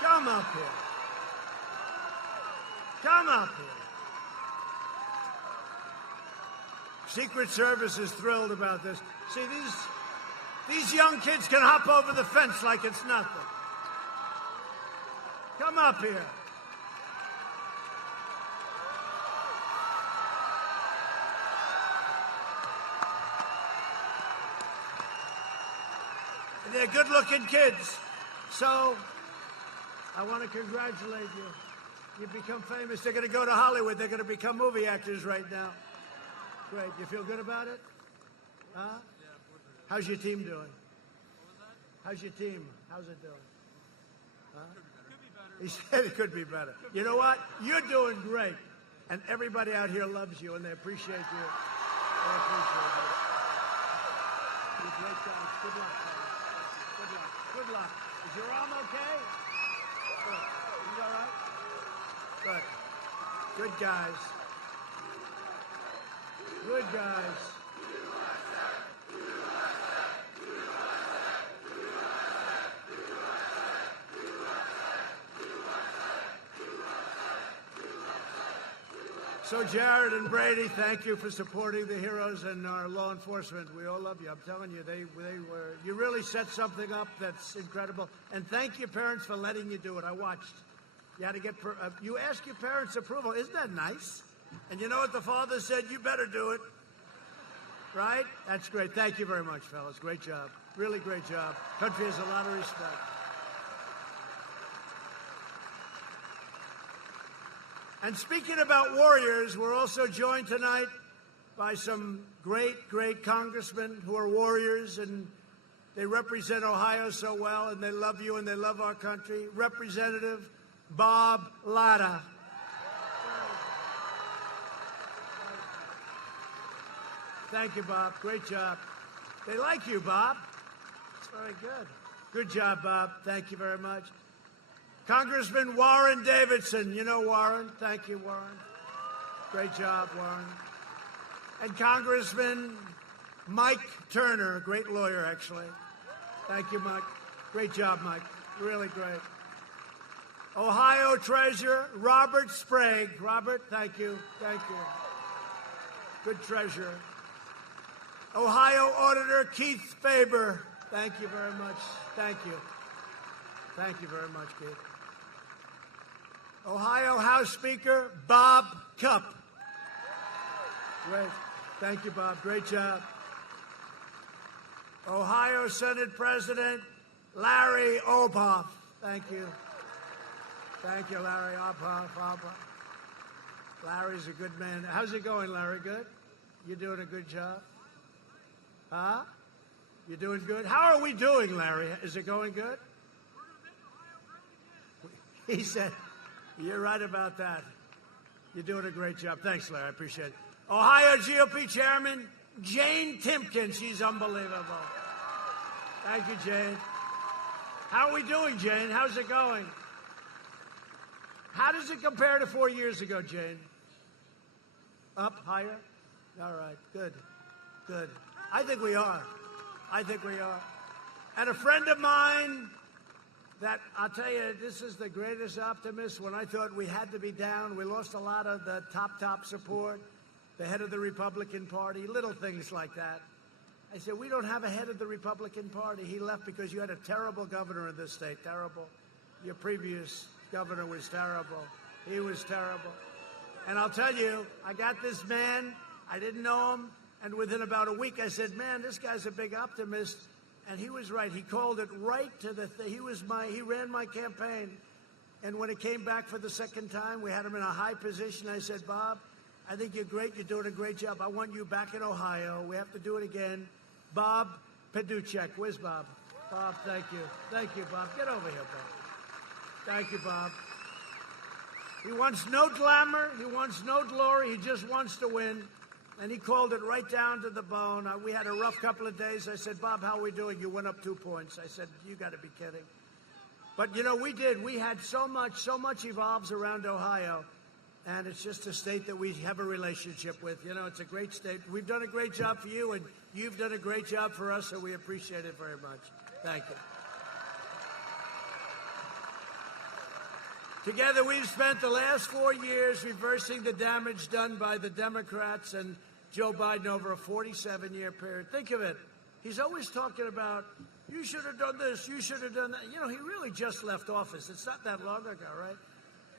Come up here. Come up here. Secret Service is thrilled about this. See, these young kids can hop over the fence like it's nothing. Come up here. They're good-looking kids. So I want to congratulate you. You've become famous. They're going to go to Hollywood. They're going to become movie actors right now. Great. You feel good about it? Huh? How's your team doing? How's your team? How's it doing? Huh? He said it could be better. You know what? You're doing great. And everybody out here loves you, and they appreciate you. They appreciate you. You're great guys. Good luck, fellas. Good luck. Good luck. Is your arm okay? Good. You all right? Good. Good guys. Good guys. So Jared and Brady, thank you for supporting the heroes and our law enforcement. We all love you. I'm telling you, you really set something up that's incredible. And thank your parents for letting you do it. I watched. You had to get, you ask your parents' approval. Isn't that nice? And you know what the father said? You better do it. Right? That's great. Thank you very much, fellas. Great job. Really great job. Country has a lot of respect. And speaking about warriors, we're also joined tonight by some great, great congressmen who are warriors, and they represent Ohio so well, and they love you, and they love our country. Representative Bob Latta. Thank you, Bob. Great job. They like you, Bob. It's very good. Good job, Bob. Thank you very much. Congressman Warren Davidson. You know Warren. Thank you, Warren. Great job, Warren. And Congressman Mike Turner, great lawyer, actually. Thank you, Mike. Great job, Mike. Really great. Ohio Treasurer Robert Sprague. Robert, thank you. Thank you. Good treasurer. Ohio Auditor Keith Faber. Thank you very much. Thank you. Thank you very much, Keith. Ohio House Speaker Bob Cupp. Great. Thank you, Bob. Great job. Ohio Senate President Larry Obhoff. Thank you. Thank you, Larry Obhoff. Larry's a good man. How's it going, Larry? Good? You doing a good job? Huh? You doing good? How are we doing, Larry? Is it going good? He said, you're right about that. You're doing a great job. Thanks, Larry. I appreciate it. Ohio GOP Chairman Jane Timken. She's unbelievable. Thank you, Jane. How are we doing, Jane? How's it going? How does it compare to 4 years ago, Jane? Up, higher? All right, good, good. I think we are. I think we are. And a friend of mine that, I'll tell you, this is the greatest optimist. When I thought we had to be down, we lost a lot of the top support, the head of the Republican Party, little things like that. I said, we don't have a head of the Republican Party. He left because you had a terrible governor in this state, terrible. Your previous governor was terrible. He was terrible. And I'll tell you, I got this man, I didn't know him, and within about a week I said, man, this guy's a big optimist. And he was right. He called it right to the he ran my campaign. And when it came back for the second time, we had him in a high position. I said, Bob, I think you're great. You're doing a great job. I want you back in Ohio. We have to do it again. Bob Paduchek. Where's Bob? Bob, thank you. Thank you, Bob. Get over here, Bob. Thank you, Bob. He wants no glamour. He wants no glory. He just wants to win. And he called it right down to the bone. We had a rough couple of days. I said, Bob, how are we doing? You went up 2 points. I said, you got to be kidding. But, you know, we did. We had so much evolves around Ohio. And it's just a state that we have a relationship with. You know, it's a great state. We've done a great job for you, and you've done a great job for us, so we appreciate it very much. Thank you. Together, we've spent the last 4 years reversing the damage done by the Democrats and Joe Biden over a 47-year period. Think of it. He's always talking about, you should have done this, you should have done that. You know, he really just left office. It's not that long ago, right?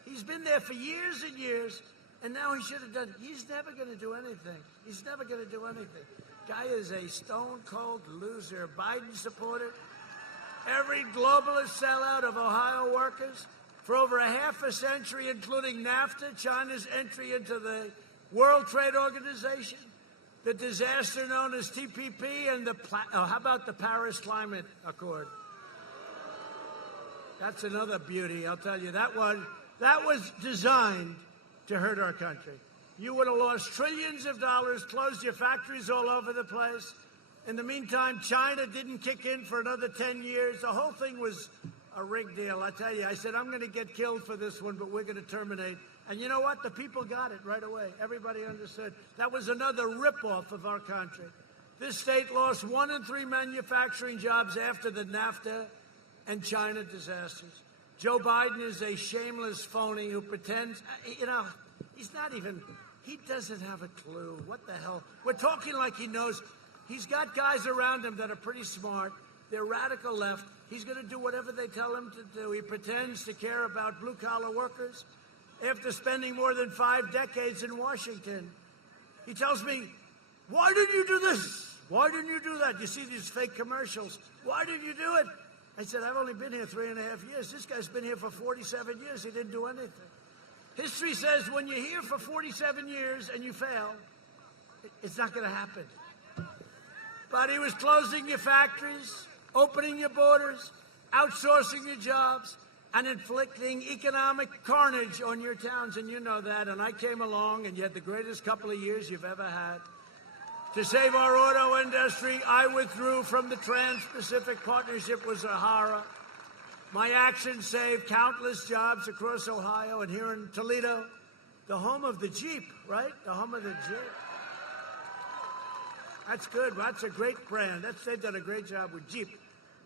He's been there for years and years, and now he should have done. He's never going to do anything. He's never going to do anything. Guy is a stone-cold loser. Biden supported every globalist sellout of Ohio workers for over a half a century, including NAFTA, China's entry into the World Trade Organization, the disaster known as TPP, and how about the Paris Climate Accord? That's another beauty, I'll tell you. That was designed to hurt our country. You would have lost trillions of dollars, closed your factories all over the place. In the meantime, China didn't kick in for another 10 years. The whole thing was a rigged deal. I tell you, I said, I'm going to get killed for this one, but we're going to terminate. And you know what? The people got it right away. Everybody understood. That was another ripoff of our country. This state lost 1 in 3 manufacturing jobs after the NAFTA and China disasters. Joe Biden is a shameless phony who pretends, he's not even, he doesn't have a clue. What the hell? We're talking like he knows. He's got guys around him that are pretty smart. They're radical left. He's going to do whatever they tell him to do. He pretends to care about blue-collar workers after spending more than 5 decades in Washington. He tells me, why didn't you do this? Why didn't you do that? You see these fake commercials. Why didn't you do it? I said, I've only been here 3.5 years. This guy's been here for 47 years. He didn't do anything. History says when you're here for 47 years and you fail, it's not going to happen. But he was closing your factories, opening your borders, outsourcing your jobs, and inflicting economic carnage on your towns, and you know that. And I came along, and you had the greatest couple of years you've ever had. To save our auto industry, I withdrew from the Trans-Pacific Partnership. Was a horror. My actions saved countless jobs across Ohio and here in Toledo, the home of the Jeep, right? The home of the Jeep. That's good. That's a great brand. They've done a great job with Jeep.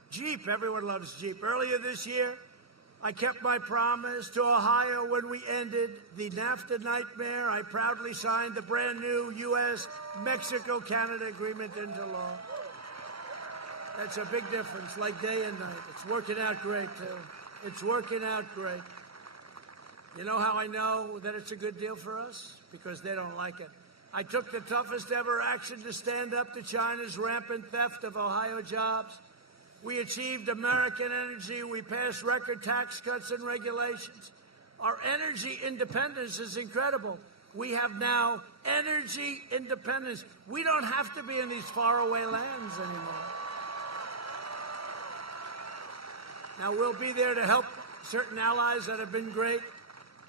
Jeep, everyone loves Jeep. Earlier this year, I kept my promise to Ohio when we ended the NAFTA nightmare. I proudly signed the brand new U.S.-Mexico-Canada agreement into law. That's a big difference, like day and night. It's working out great, too. It's working out great. You know how I know that it's a good deal for us? Because they don't like it. I took the toughest ever action to stand up to China's rampant theft of Ohio jobs. We achieved American energy. We passed record tax cuts and regulations. Our energy independence is incredible. We have now energy independence. We don't have to be in these faraway lands anymore. Now, we'll be there to help certain allies that have been great,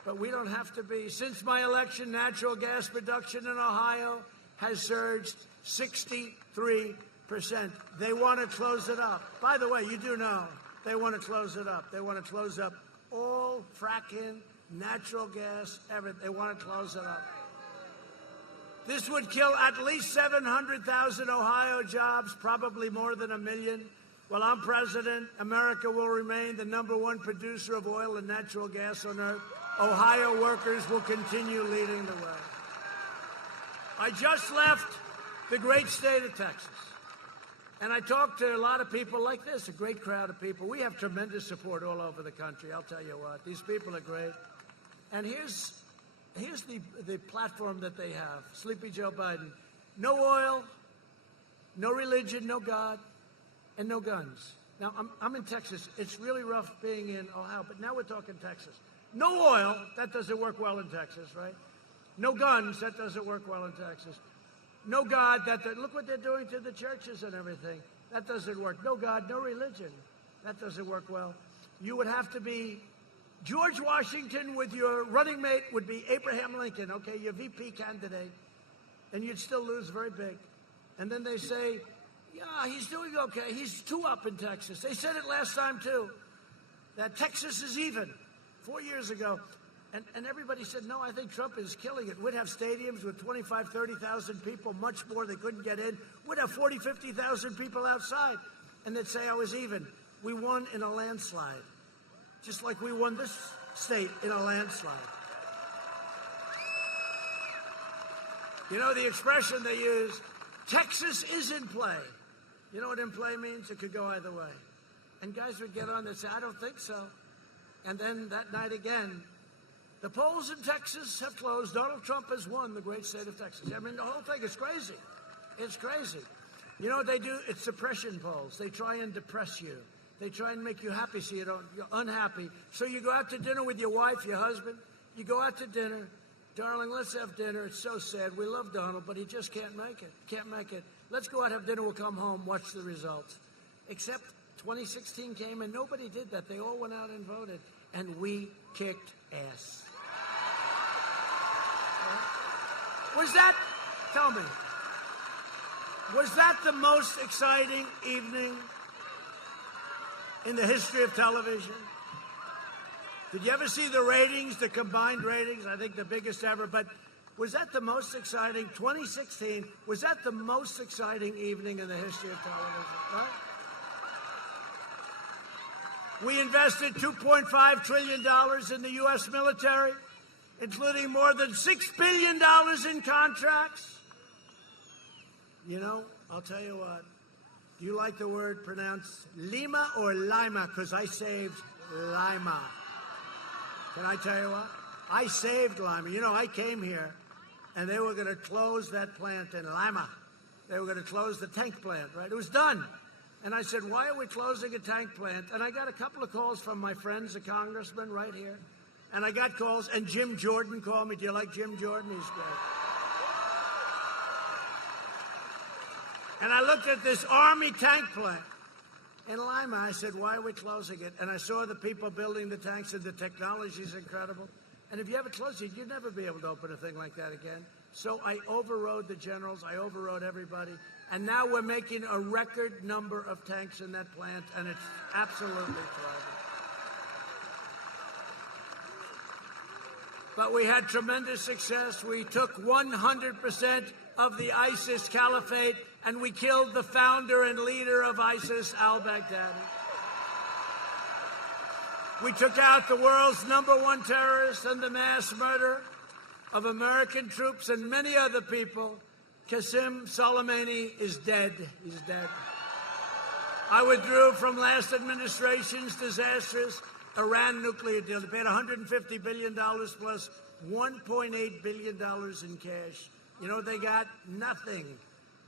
but we don't have to be. Since my election, natural gas production in Ohio has surged 63%. They want to close it up. By the way, you do know they want to close it up. They want to close up all fracking, natural gas, everything. They want to close it up. This would kill at least 700,000 Ohio jobs, probably more than 1 million. While I'm president, America will remain the #1 producer of oil and natural gas on earth. Ohio workers will continue leading the way. I just left the great state of Texas. And I talked to a lot of people like this, a great crowd of people. We have tremendous support all over the country. I'll tell you what, these people are great. And here's the platform that they have. Sleepy Joe Biden. No oil, no religion, no God, and no guns. Now, I'm in Texas. It's really rough being in Ohio, but now we're talking Texas. No oil, that doesn't work well in Texas, right? No guns, that doesn't work well in Texas. No God, look what they're doing to the churches and everything. That doesn't work. No God, no religion. That doesn't work well. You would have to be George Washington with your running mate would be Abraham Lincoln, okay, your VP candidate, and you'd still lose very big. And then they say, yeah, he's doing okay. He's 2 up in Texas. They said it last time, too, that Texas is even 4 years ago. And everybody said, no, I think Trump is killing it. We'd have stadiums with 25,000, 30,000 people, much more. They couldn't get in. We'd have 40,000, 50,000 people outside. And they'd say I was even. We won in a landslide, just like we won this state in a landslide. You know the expression they use, Texas is in play. You know what in play means? It could go either way. And guys would get on and say, I don't think so. And then that night again, the polls in Texas have closed. Donald Trump has won the great state of Texas. I mean, the whole thing is crazy. It's crazy. You know what they do? It's suppression polls. They try and depress you. They try and make you happy so you're unhappy. So you go out to dinner with your wife, your husband. You go out to dinner. Darling, let's have dinner. It's so sad. We love Donald, but he just can't make it. Can't make it. Let's go out, have dinner. We'll come home, watch the results. Except 2016 came and nobody did that. They all went out and voted. And we kicked ass. Was that, tell me, was that the most exciting evening in the history of television? Did you ever see the ratings, the combined ratings? I think the biggest ever. But was that the most exciting, 2016, was that the most exciting evening in the history of television, right? We invested $2.5 trillion in the U.S. military, including more than $6 billion in contracts. You know, I'll tell you what. Do you like the word pronounced Lima or Lima? Because I saved Lima. Can I tell you what? I saved Lima. You know, I came here, and they were going to close that plant in Lima. They were going to close the tank plant, right? It was done. And I said, why are we closing a tank plant? And I got a couple of calls from my friends, the congressman right here. And I got calls, and Jim Jordan called me. Do you like Jim Jordan? He's great. And I looked at this Army tank plant in Lima. I said, why are we closing it? And I saw the people building the tanks, and the technology is incredible. And if you ever close it, you'd never be able to open a thing like that again. So I overrode the generals. I overrode everybody. And now we're making a record number of tanks in that plant, and it's absolutely thriving. But we had tremendous success. We took 100% of the ISIS caliphate, and we killed the founder and leader of ISIS, al-Baghdadi. We took out the world's #1 terrorist and the mass murder of American troops and many other people. Qasem Soleimani is dead. He's dead. I withdrew from last administration's disastrous Iran nuclear deal. They paid $150 billion plus $1.8 billion in cash. You know what they got? Nothing.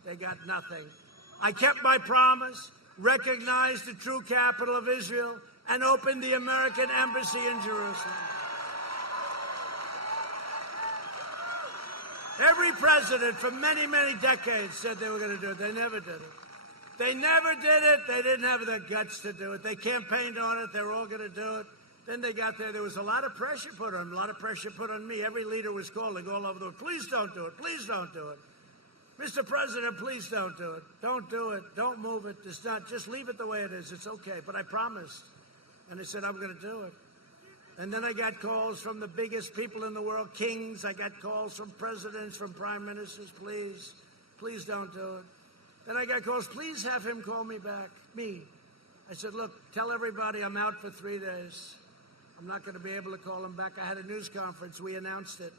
They got nothing. I kept my promise, recognized the true capital of Israel, and opened the American embassy in Jerusalem. Every president for many, many decades said they were going to do it. They never did it. They never did it. They didn't have the guts to do it. They campaigned on it. They were all going to do it. Then they got there. There was a lot of pressure put on them, a lot of pressure put on me. Every leader was calling all over the world, please don't do it. Please don't do it. Mr. President, please don't do it. Don't do it. Don't move it. It's not. Just leave it the way it is. It's okay. But I promised. And I said, I'm going to do it. And then I got calls from the biggest people in the world, kings. I got calls from presidents, from prime ministers. Please, please don't do it. Then I got calls, please have him call me back, me. I said, look, tell everybody I'm out for 3 days. I'm not going to be able to call him back. I had a news conference. We announced it.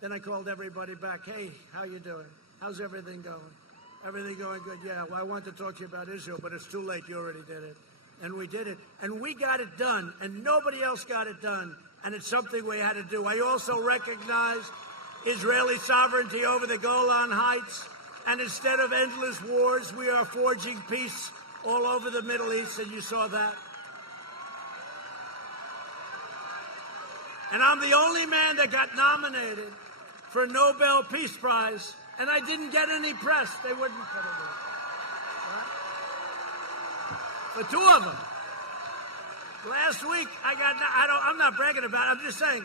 Then I called everybody back. Hey, how you doing? How's everything going? Everything going good? Yeah, well, I want to talk to you about Israel, but it's too late. You already did it. And we did it. And we got it done. And nobody else got it done. And it's something we had to do. I also recognize Israeli sovereignty over the Golan Heights. And instead of endless wars, we are forging peace all over the Middle East. And you saw that. And I'm the only man that got nominated for a Nobel Peace Prize. And I didn't get any press. They wouldn't put it in. For 2 of them. Last week, I'm not bragging about it. I'm just saying,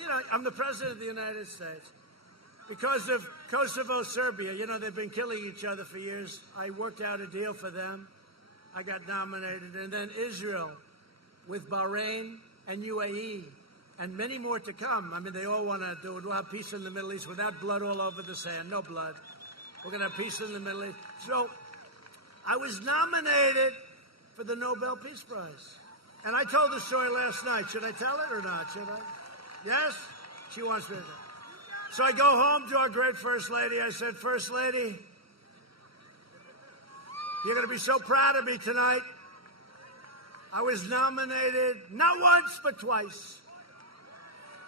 you know, I'm the president of the United States. Because of Kosovo, Serbia, you know, they've been killing each other for years. I worked out a deal for them. I got nominated. And then Israel with Bahrain and UAE and many more to come. I mean, they all want to do it. We'll have peace in the Middle East without blood all over the sand. No blood. We're going to have peace in the Middle East. So I was nominated for the Nobel Peace Prize. And I told the story last night. Should I tell it or not? Should I? Yes? She wants me to. So I go home to our great First Lady. I said, First Lady, you're going to be so proud of me tonight. I was nominated not once, but twice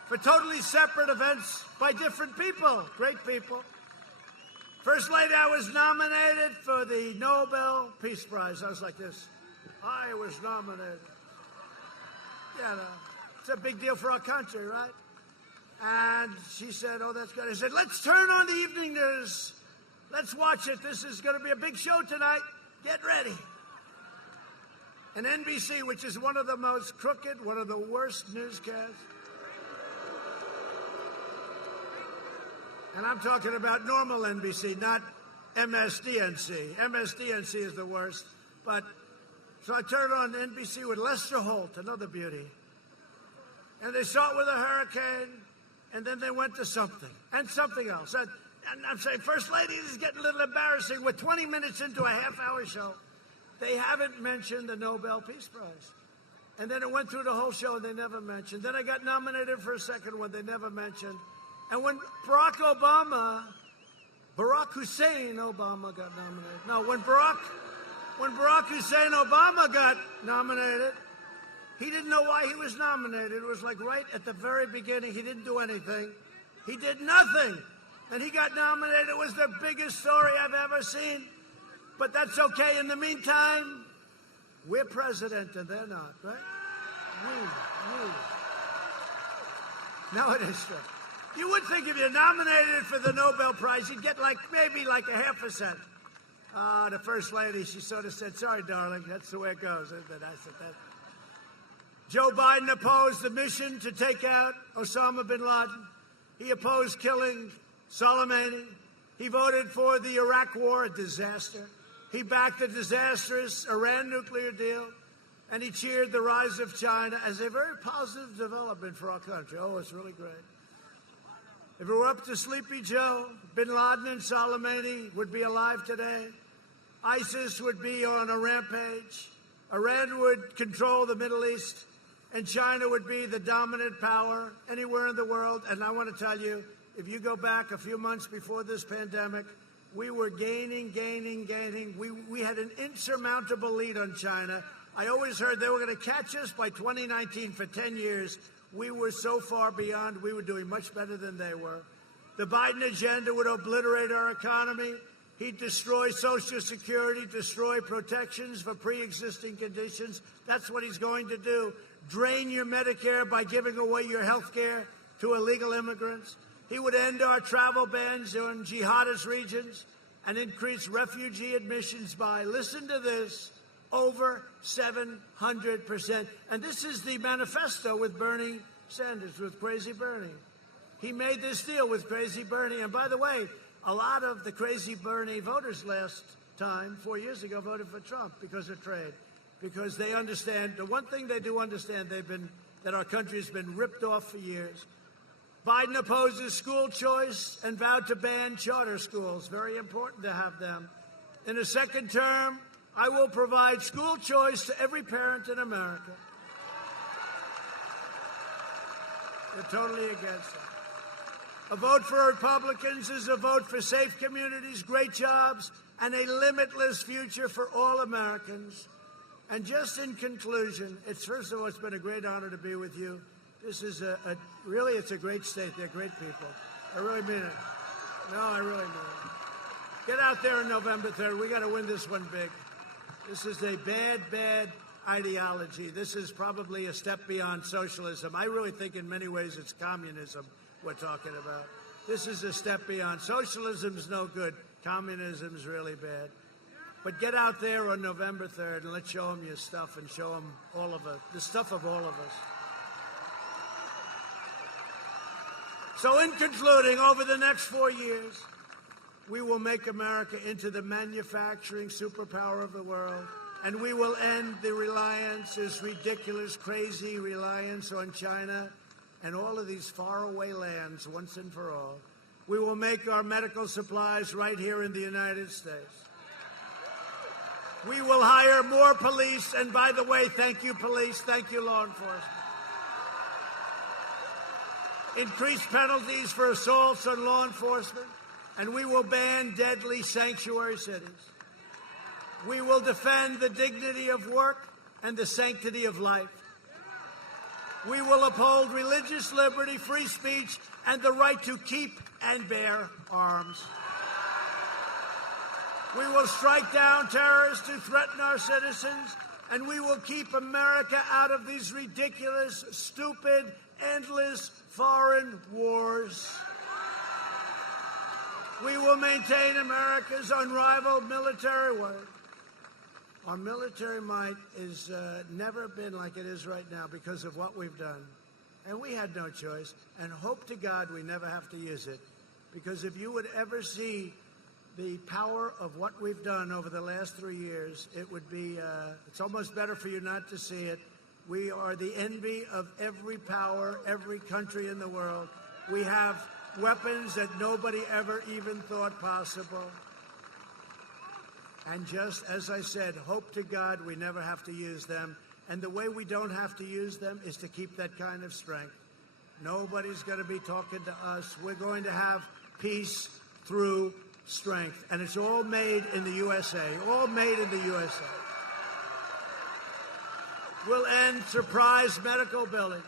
for totally separate events by different people, great people. First Lady, I was nominated for the Nobel Peace Prize. I was like this. I was nominated. Yeah, no, it's a big deal for our country, right? And she said, oh, that's good. I said, let's turn on the evening news. Let's watch it. This is going to be a big show tonight. Get ready. And NBC, which is one of the most crooked, one of the worst newscasts. And I'm talking about normal NBC, not MSDNC. MSDNC is the worst. But so I turned on NBC with Lester Holt, another beauty. And they start with a hurricane, and then they went to something, and something else. And I'm saying, First Lady, this is getting a little embarrassing. We're 20 minutes into a half-hour show. They haven't mentioned the Nobel Peace Prize. And then it went through the whole show, and they never mentioned. Then I got nominated for a second one they never mentioned. And when Barack Hussein Obama got nominated. No, when Barack Hussein Obama got nominated, he didn't know why he was nominated. It was like right at the very beginning. He didn't do anything. He did nothing. And he got nominated. It was the biggest story I've ever seen. But that's okay. In the meantime, we're president and they're not, right? No, it is true. You would think if you're nominated for the Nobel Prize, you'd get maybe a 0.5%. The First Lady, she sort of said, sorry, darling, that's the way it goes. And I said that. Joe Biden opposed the mission to take out Osama bin Laden. He opposed killing Soleimani. He voted for the Iraq War, a disaster. He backed the disastrous Iran nuclear deal. And he cheered the rise of China as a very positive development for our country. Oh, it's really great. If it were up to Sleepy Joe, bin Laden and Soleimani would be alive today. ISIS would be on a rampage. Iran would control the Middle East. And China would be the dominant power anywhere in the world. And I want to tell you, if you go back a few months before this pandemic, we were gaining. We had an insurmountable lead on China. I always heard they were going to catch us by 2019 for 10 years. We were so far beyond. We were doing much better than they were. The Biden agenda would obliterate our economy. He'd destroy Social Security, destroy protections for pre-existing conditions. That's what he's going to do. Drain your Medicare by giving away your health care to illegal immigrants. He would end our travel bans on jihadist regions and increase refugee admissions by, listen to this, over 700%. And this is the manifesto with Bernie Sanders, with Crazy Bernie. He made this deal with Crazy Bernie. And by the way, a lot of the Crazy Bernie voters last time, 4 years ago, voted for Trump because of trade. Because they understand, the one thing they do understand, that our country has been ripped off for years. Biden opposes school choice and vowed to ban charter schools. Very important to have them. In a second term, I will provide school choice to every parent in America. They're totally against it. A vote for Republicans is a vote for safe communities, great jobs, and a limitless future for all Americans. And just in conclusion, first of all, it's been a great honor to be with you. This is really, it's a great state. They're great people. I really mean it. No, I really mean it. Get out there on November 3rd. We got to win this one big. This is a bad ideology. This is probably a step beyond socialism. I really think in many ways it's communism we're talking about. This is a step beyond. Socialism's no good. Communism's really bad. But get out there on November 3rd and let's show them your stuff and show them all of it, the stuff of all of us. So in concluding, over the next 4 years, we will make America into the manufacturing superpower of the world, and we will end the reliance, this ridiculous, crazy reliance on China and all of these faraway lands once and for all. We will make our medical supplies right here in the United States. We will hire more police, and by the way, thank you, police, thank you, law enforcement. Increase penalties for assaults on law enforcement, and we will ban deadly sanctuary cities. We will defend the dignity of work and the sanctity of life. We will uphold religious liberty, free speech, and the right to keep and bear arms. We will strike down terrorists who threaten our citizens, and we will keep America out of these ridiculous, stupid, endless foreign wars. We will maintain America's unrivaled military might. Our military might has never been like it is right now because of what we've done. And we had no choice, and hope to God we never have to use it. Because if you would ever see the power of what we've done over the last 3 years, it would be, it's almost better for you not to see it. We are the envy of every power, every country in the world. We have weapons that nobody ever even thought possible. And just as I said, hope to God we never have to use them. And the way we don't have to use them is to keep that kind of strength. Nobody's going to be talking to us. We're going to have peace through strength. And it's all made in the USA. All made in the USA. We'll end surprise medical billing.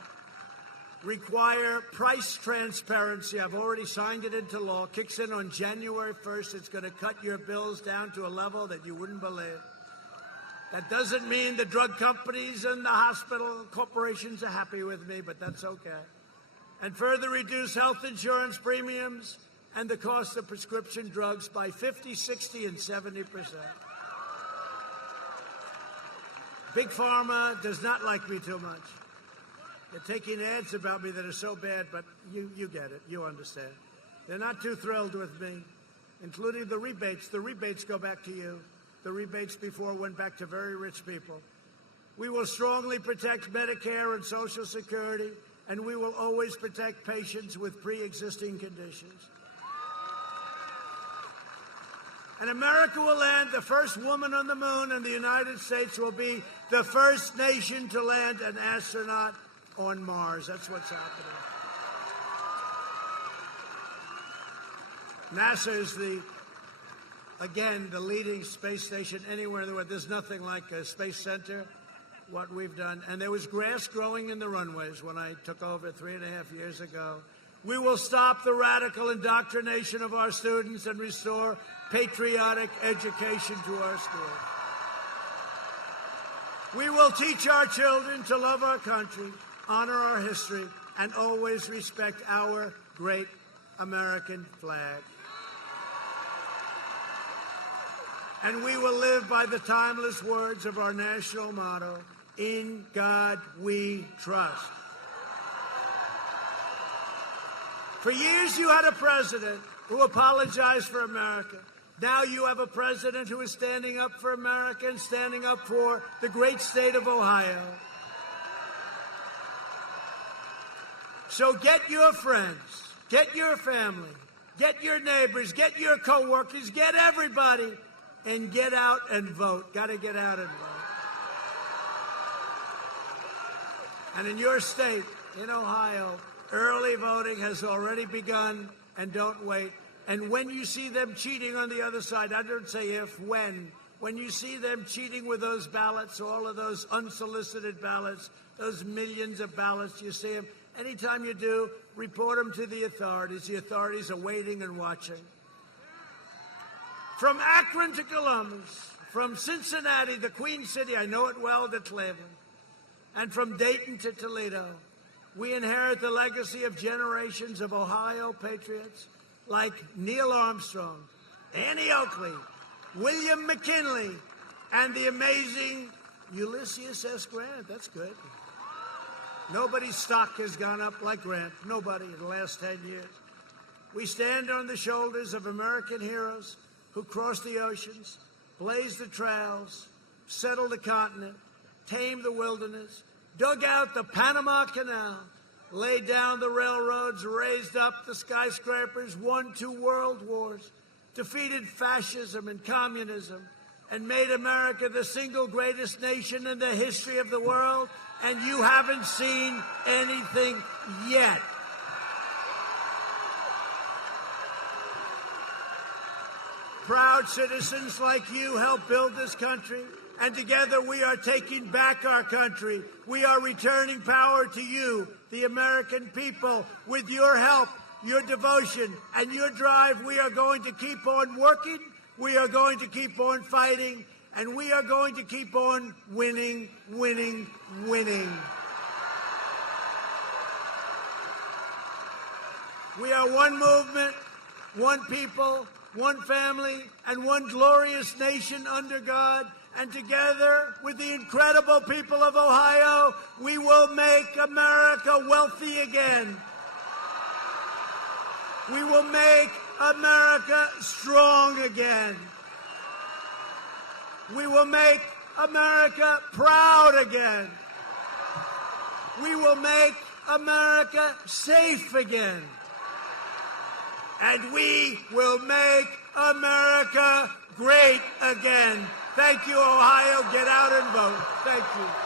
Require price transparency. I've already signed it into law. Kicks in on January 1st. It's going to cut your bills down to a level that you wouldn't believe. That doesn't mean the drug companies and the hospital corporations are happy with me, but that's okay. And further reduce health insurance premiums and the cost of prescription drugs by 50, 60, and 70%. Big Pharma does not like me too much. They're taking ads about me that are so bad, but you get it. You understand. They're not too thrilled with me, including the rebates. The rebates go back to you. The rebates before went back to very rich people. We will strongly protect Medicare and Social Security, and we will always protect patients with pre-existing conditions. And America will land the first woman on the moon, and the United States will be the first nation to land an astronaut on Mars. That's what's happening. NASA is the leading space station anywhere in the world. There's nothing like a space center, what we've done. And there was grass growing in the runways when I took over 3.5 years ago. We will stop the radical indoctrination of our students and restore patriotic education to our schools. We will teach our children to love our country, honor our history, and always respect our great American flag. And we will live by the timeless words of our national motto, "In God we trust." For years you had a president who apologized for America. Now you have a president who is standing up for America and standing up for the great state of Ohio. So get your friends, get your family, get your neighbors, get your coworkers, get everybody, and get out and vote. Got to get out and vote. And in your state, in Ohio, early voting has already begun, and don't wait. And when you see them cheating on the other side, I don't say if, when you see them cheating with those ballots, all of those unsolicited ballots, those millions of ballots, you see them, anytime you do, report them to the authorities. The authorities are waiting and watching. From Akron to Columbus, from Cincinnati, the Queen City, I know it well, to Cleveland, and from Dayton to Toledo, we inherit the legacy of generations of Ohio patriots like Neil Armstrong, Annie Oakley, William McKinley, and the amazing Ulysses S. Grant. That's good. Nobody's stock has gone up like Grant. Nobody in the last 10 years. We stand on the shoulders of American heroes who crossed the oceans, blazed the trails, settled the continent, tamed the wilderness, dug out the Panama Canal, laid down the railroads, raised up the skyscrapers, won 2 world wars, defeated fascism and communism, and made America the single greatest nation in the history of the world, and you haven't seen anything yet. Proud citizens like you helped build this country, and together we are taking back our country. We are returning power to you, the American people. With your help, your devotion, and your drive, we are going to keep on working, we are going to keep on fighting, and we are going to keep on winning, winning, winning. We are one movement, one people, one family, and one glorious nation under God. And together with the incredible people of Ohio, we will make America wealthy again. We will make America strong again. We will make America proud again. We will make America safe again. And we will make America great again. Thank you, Ohio. Get out and vote. Thank you.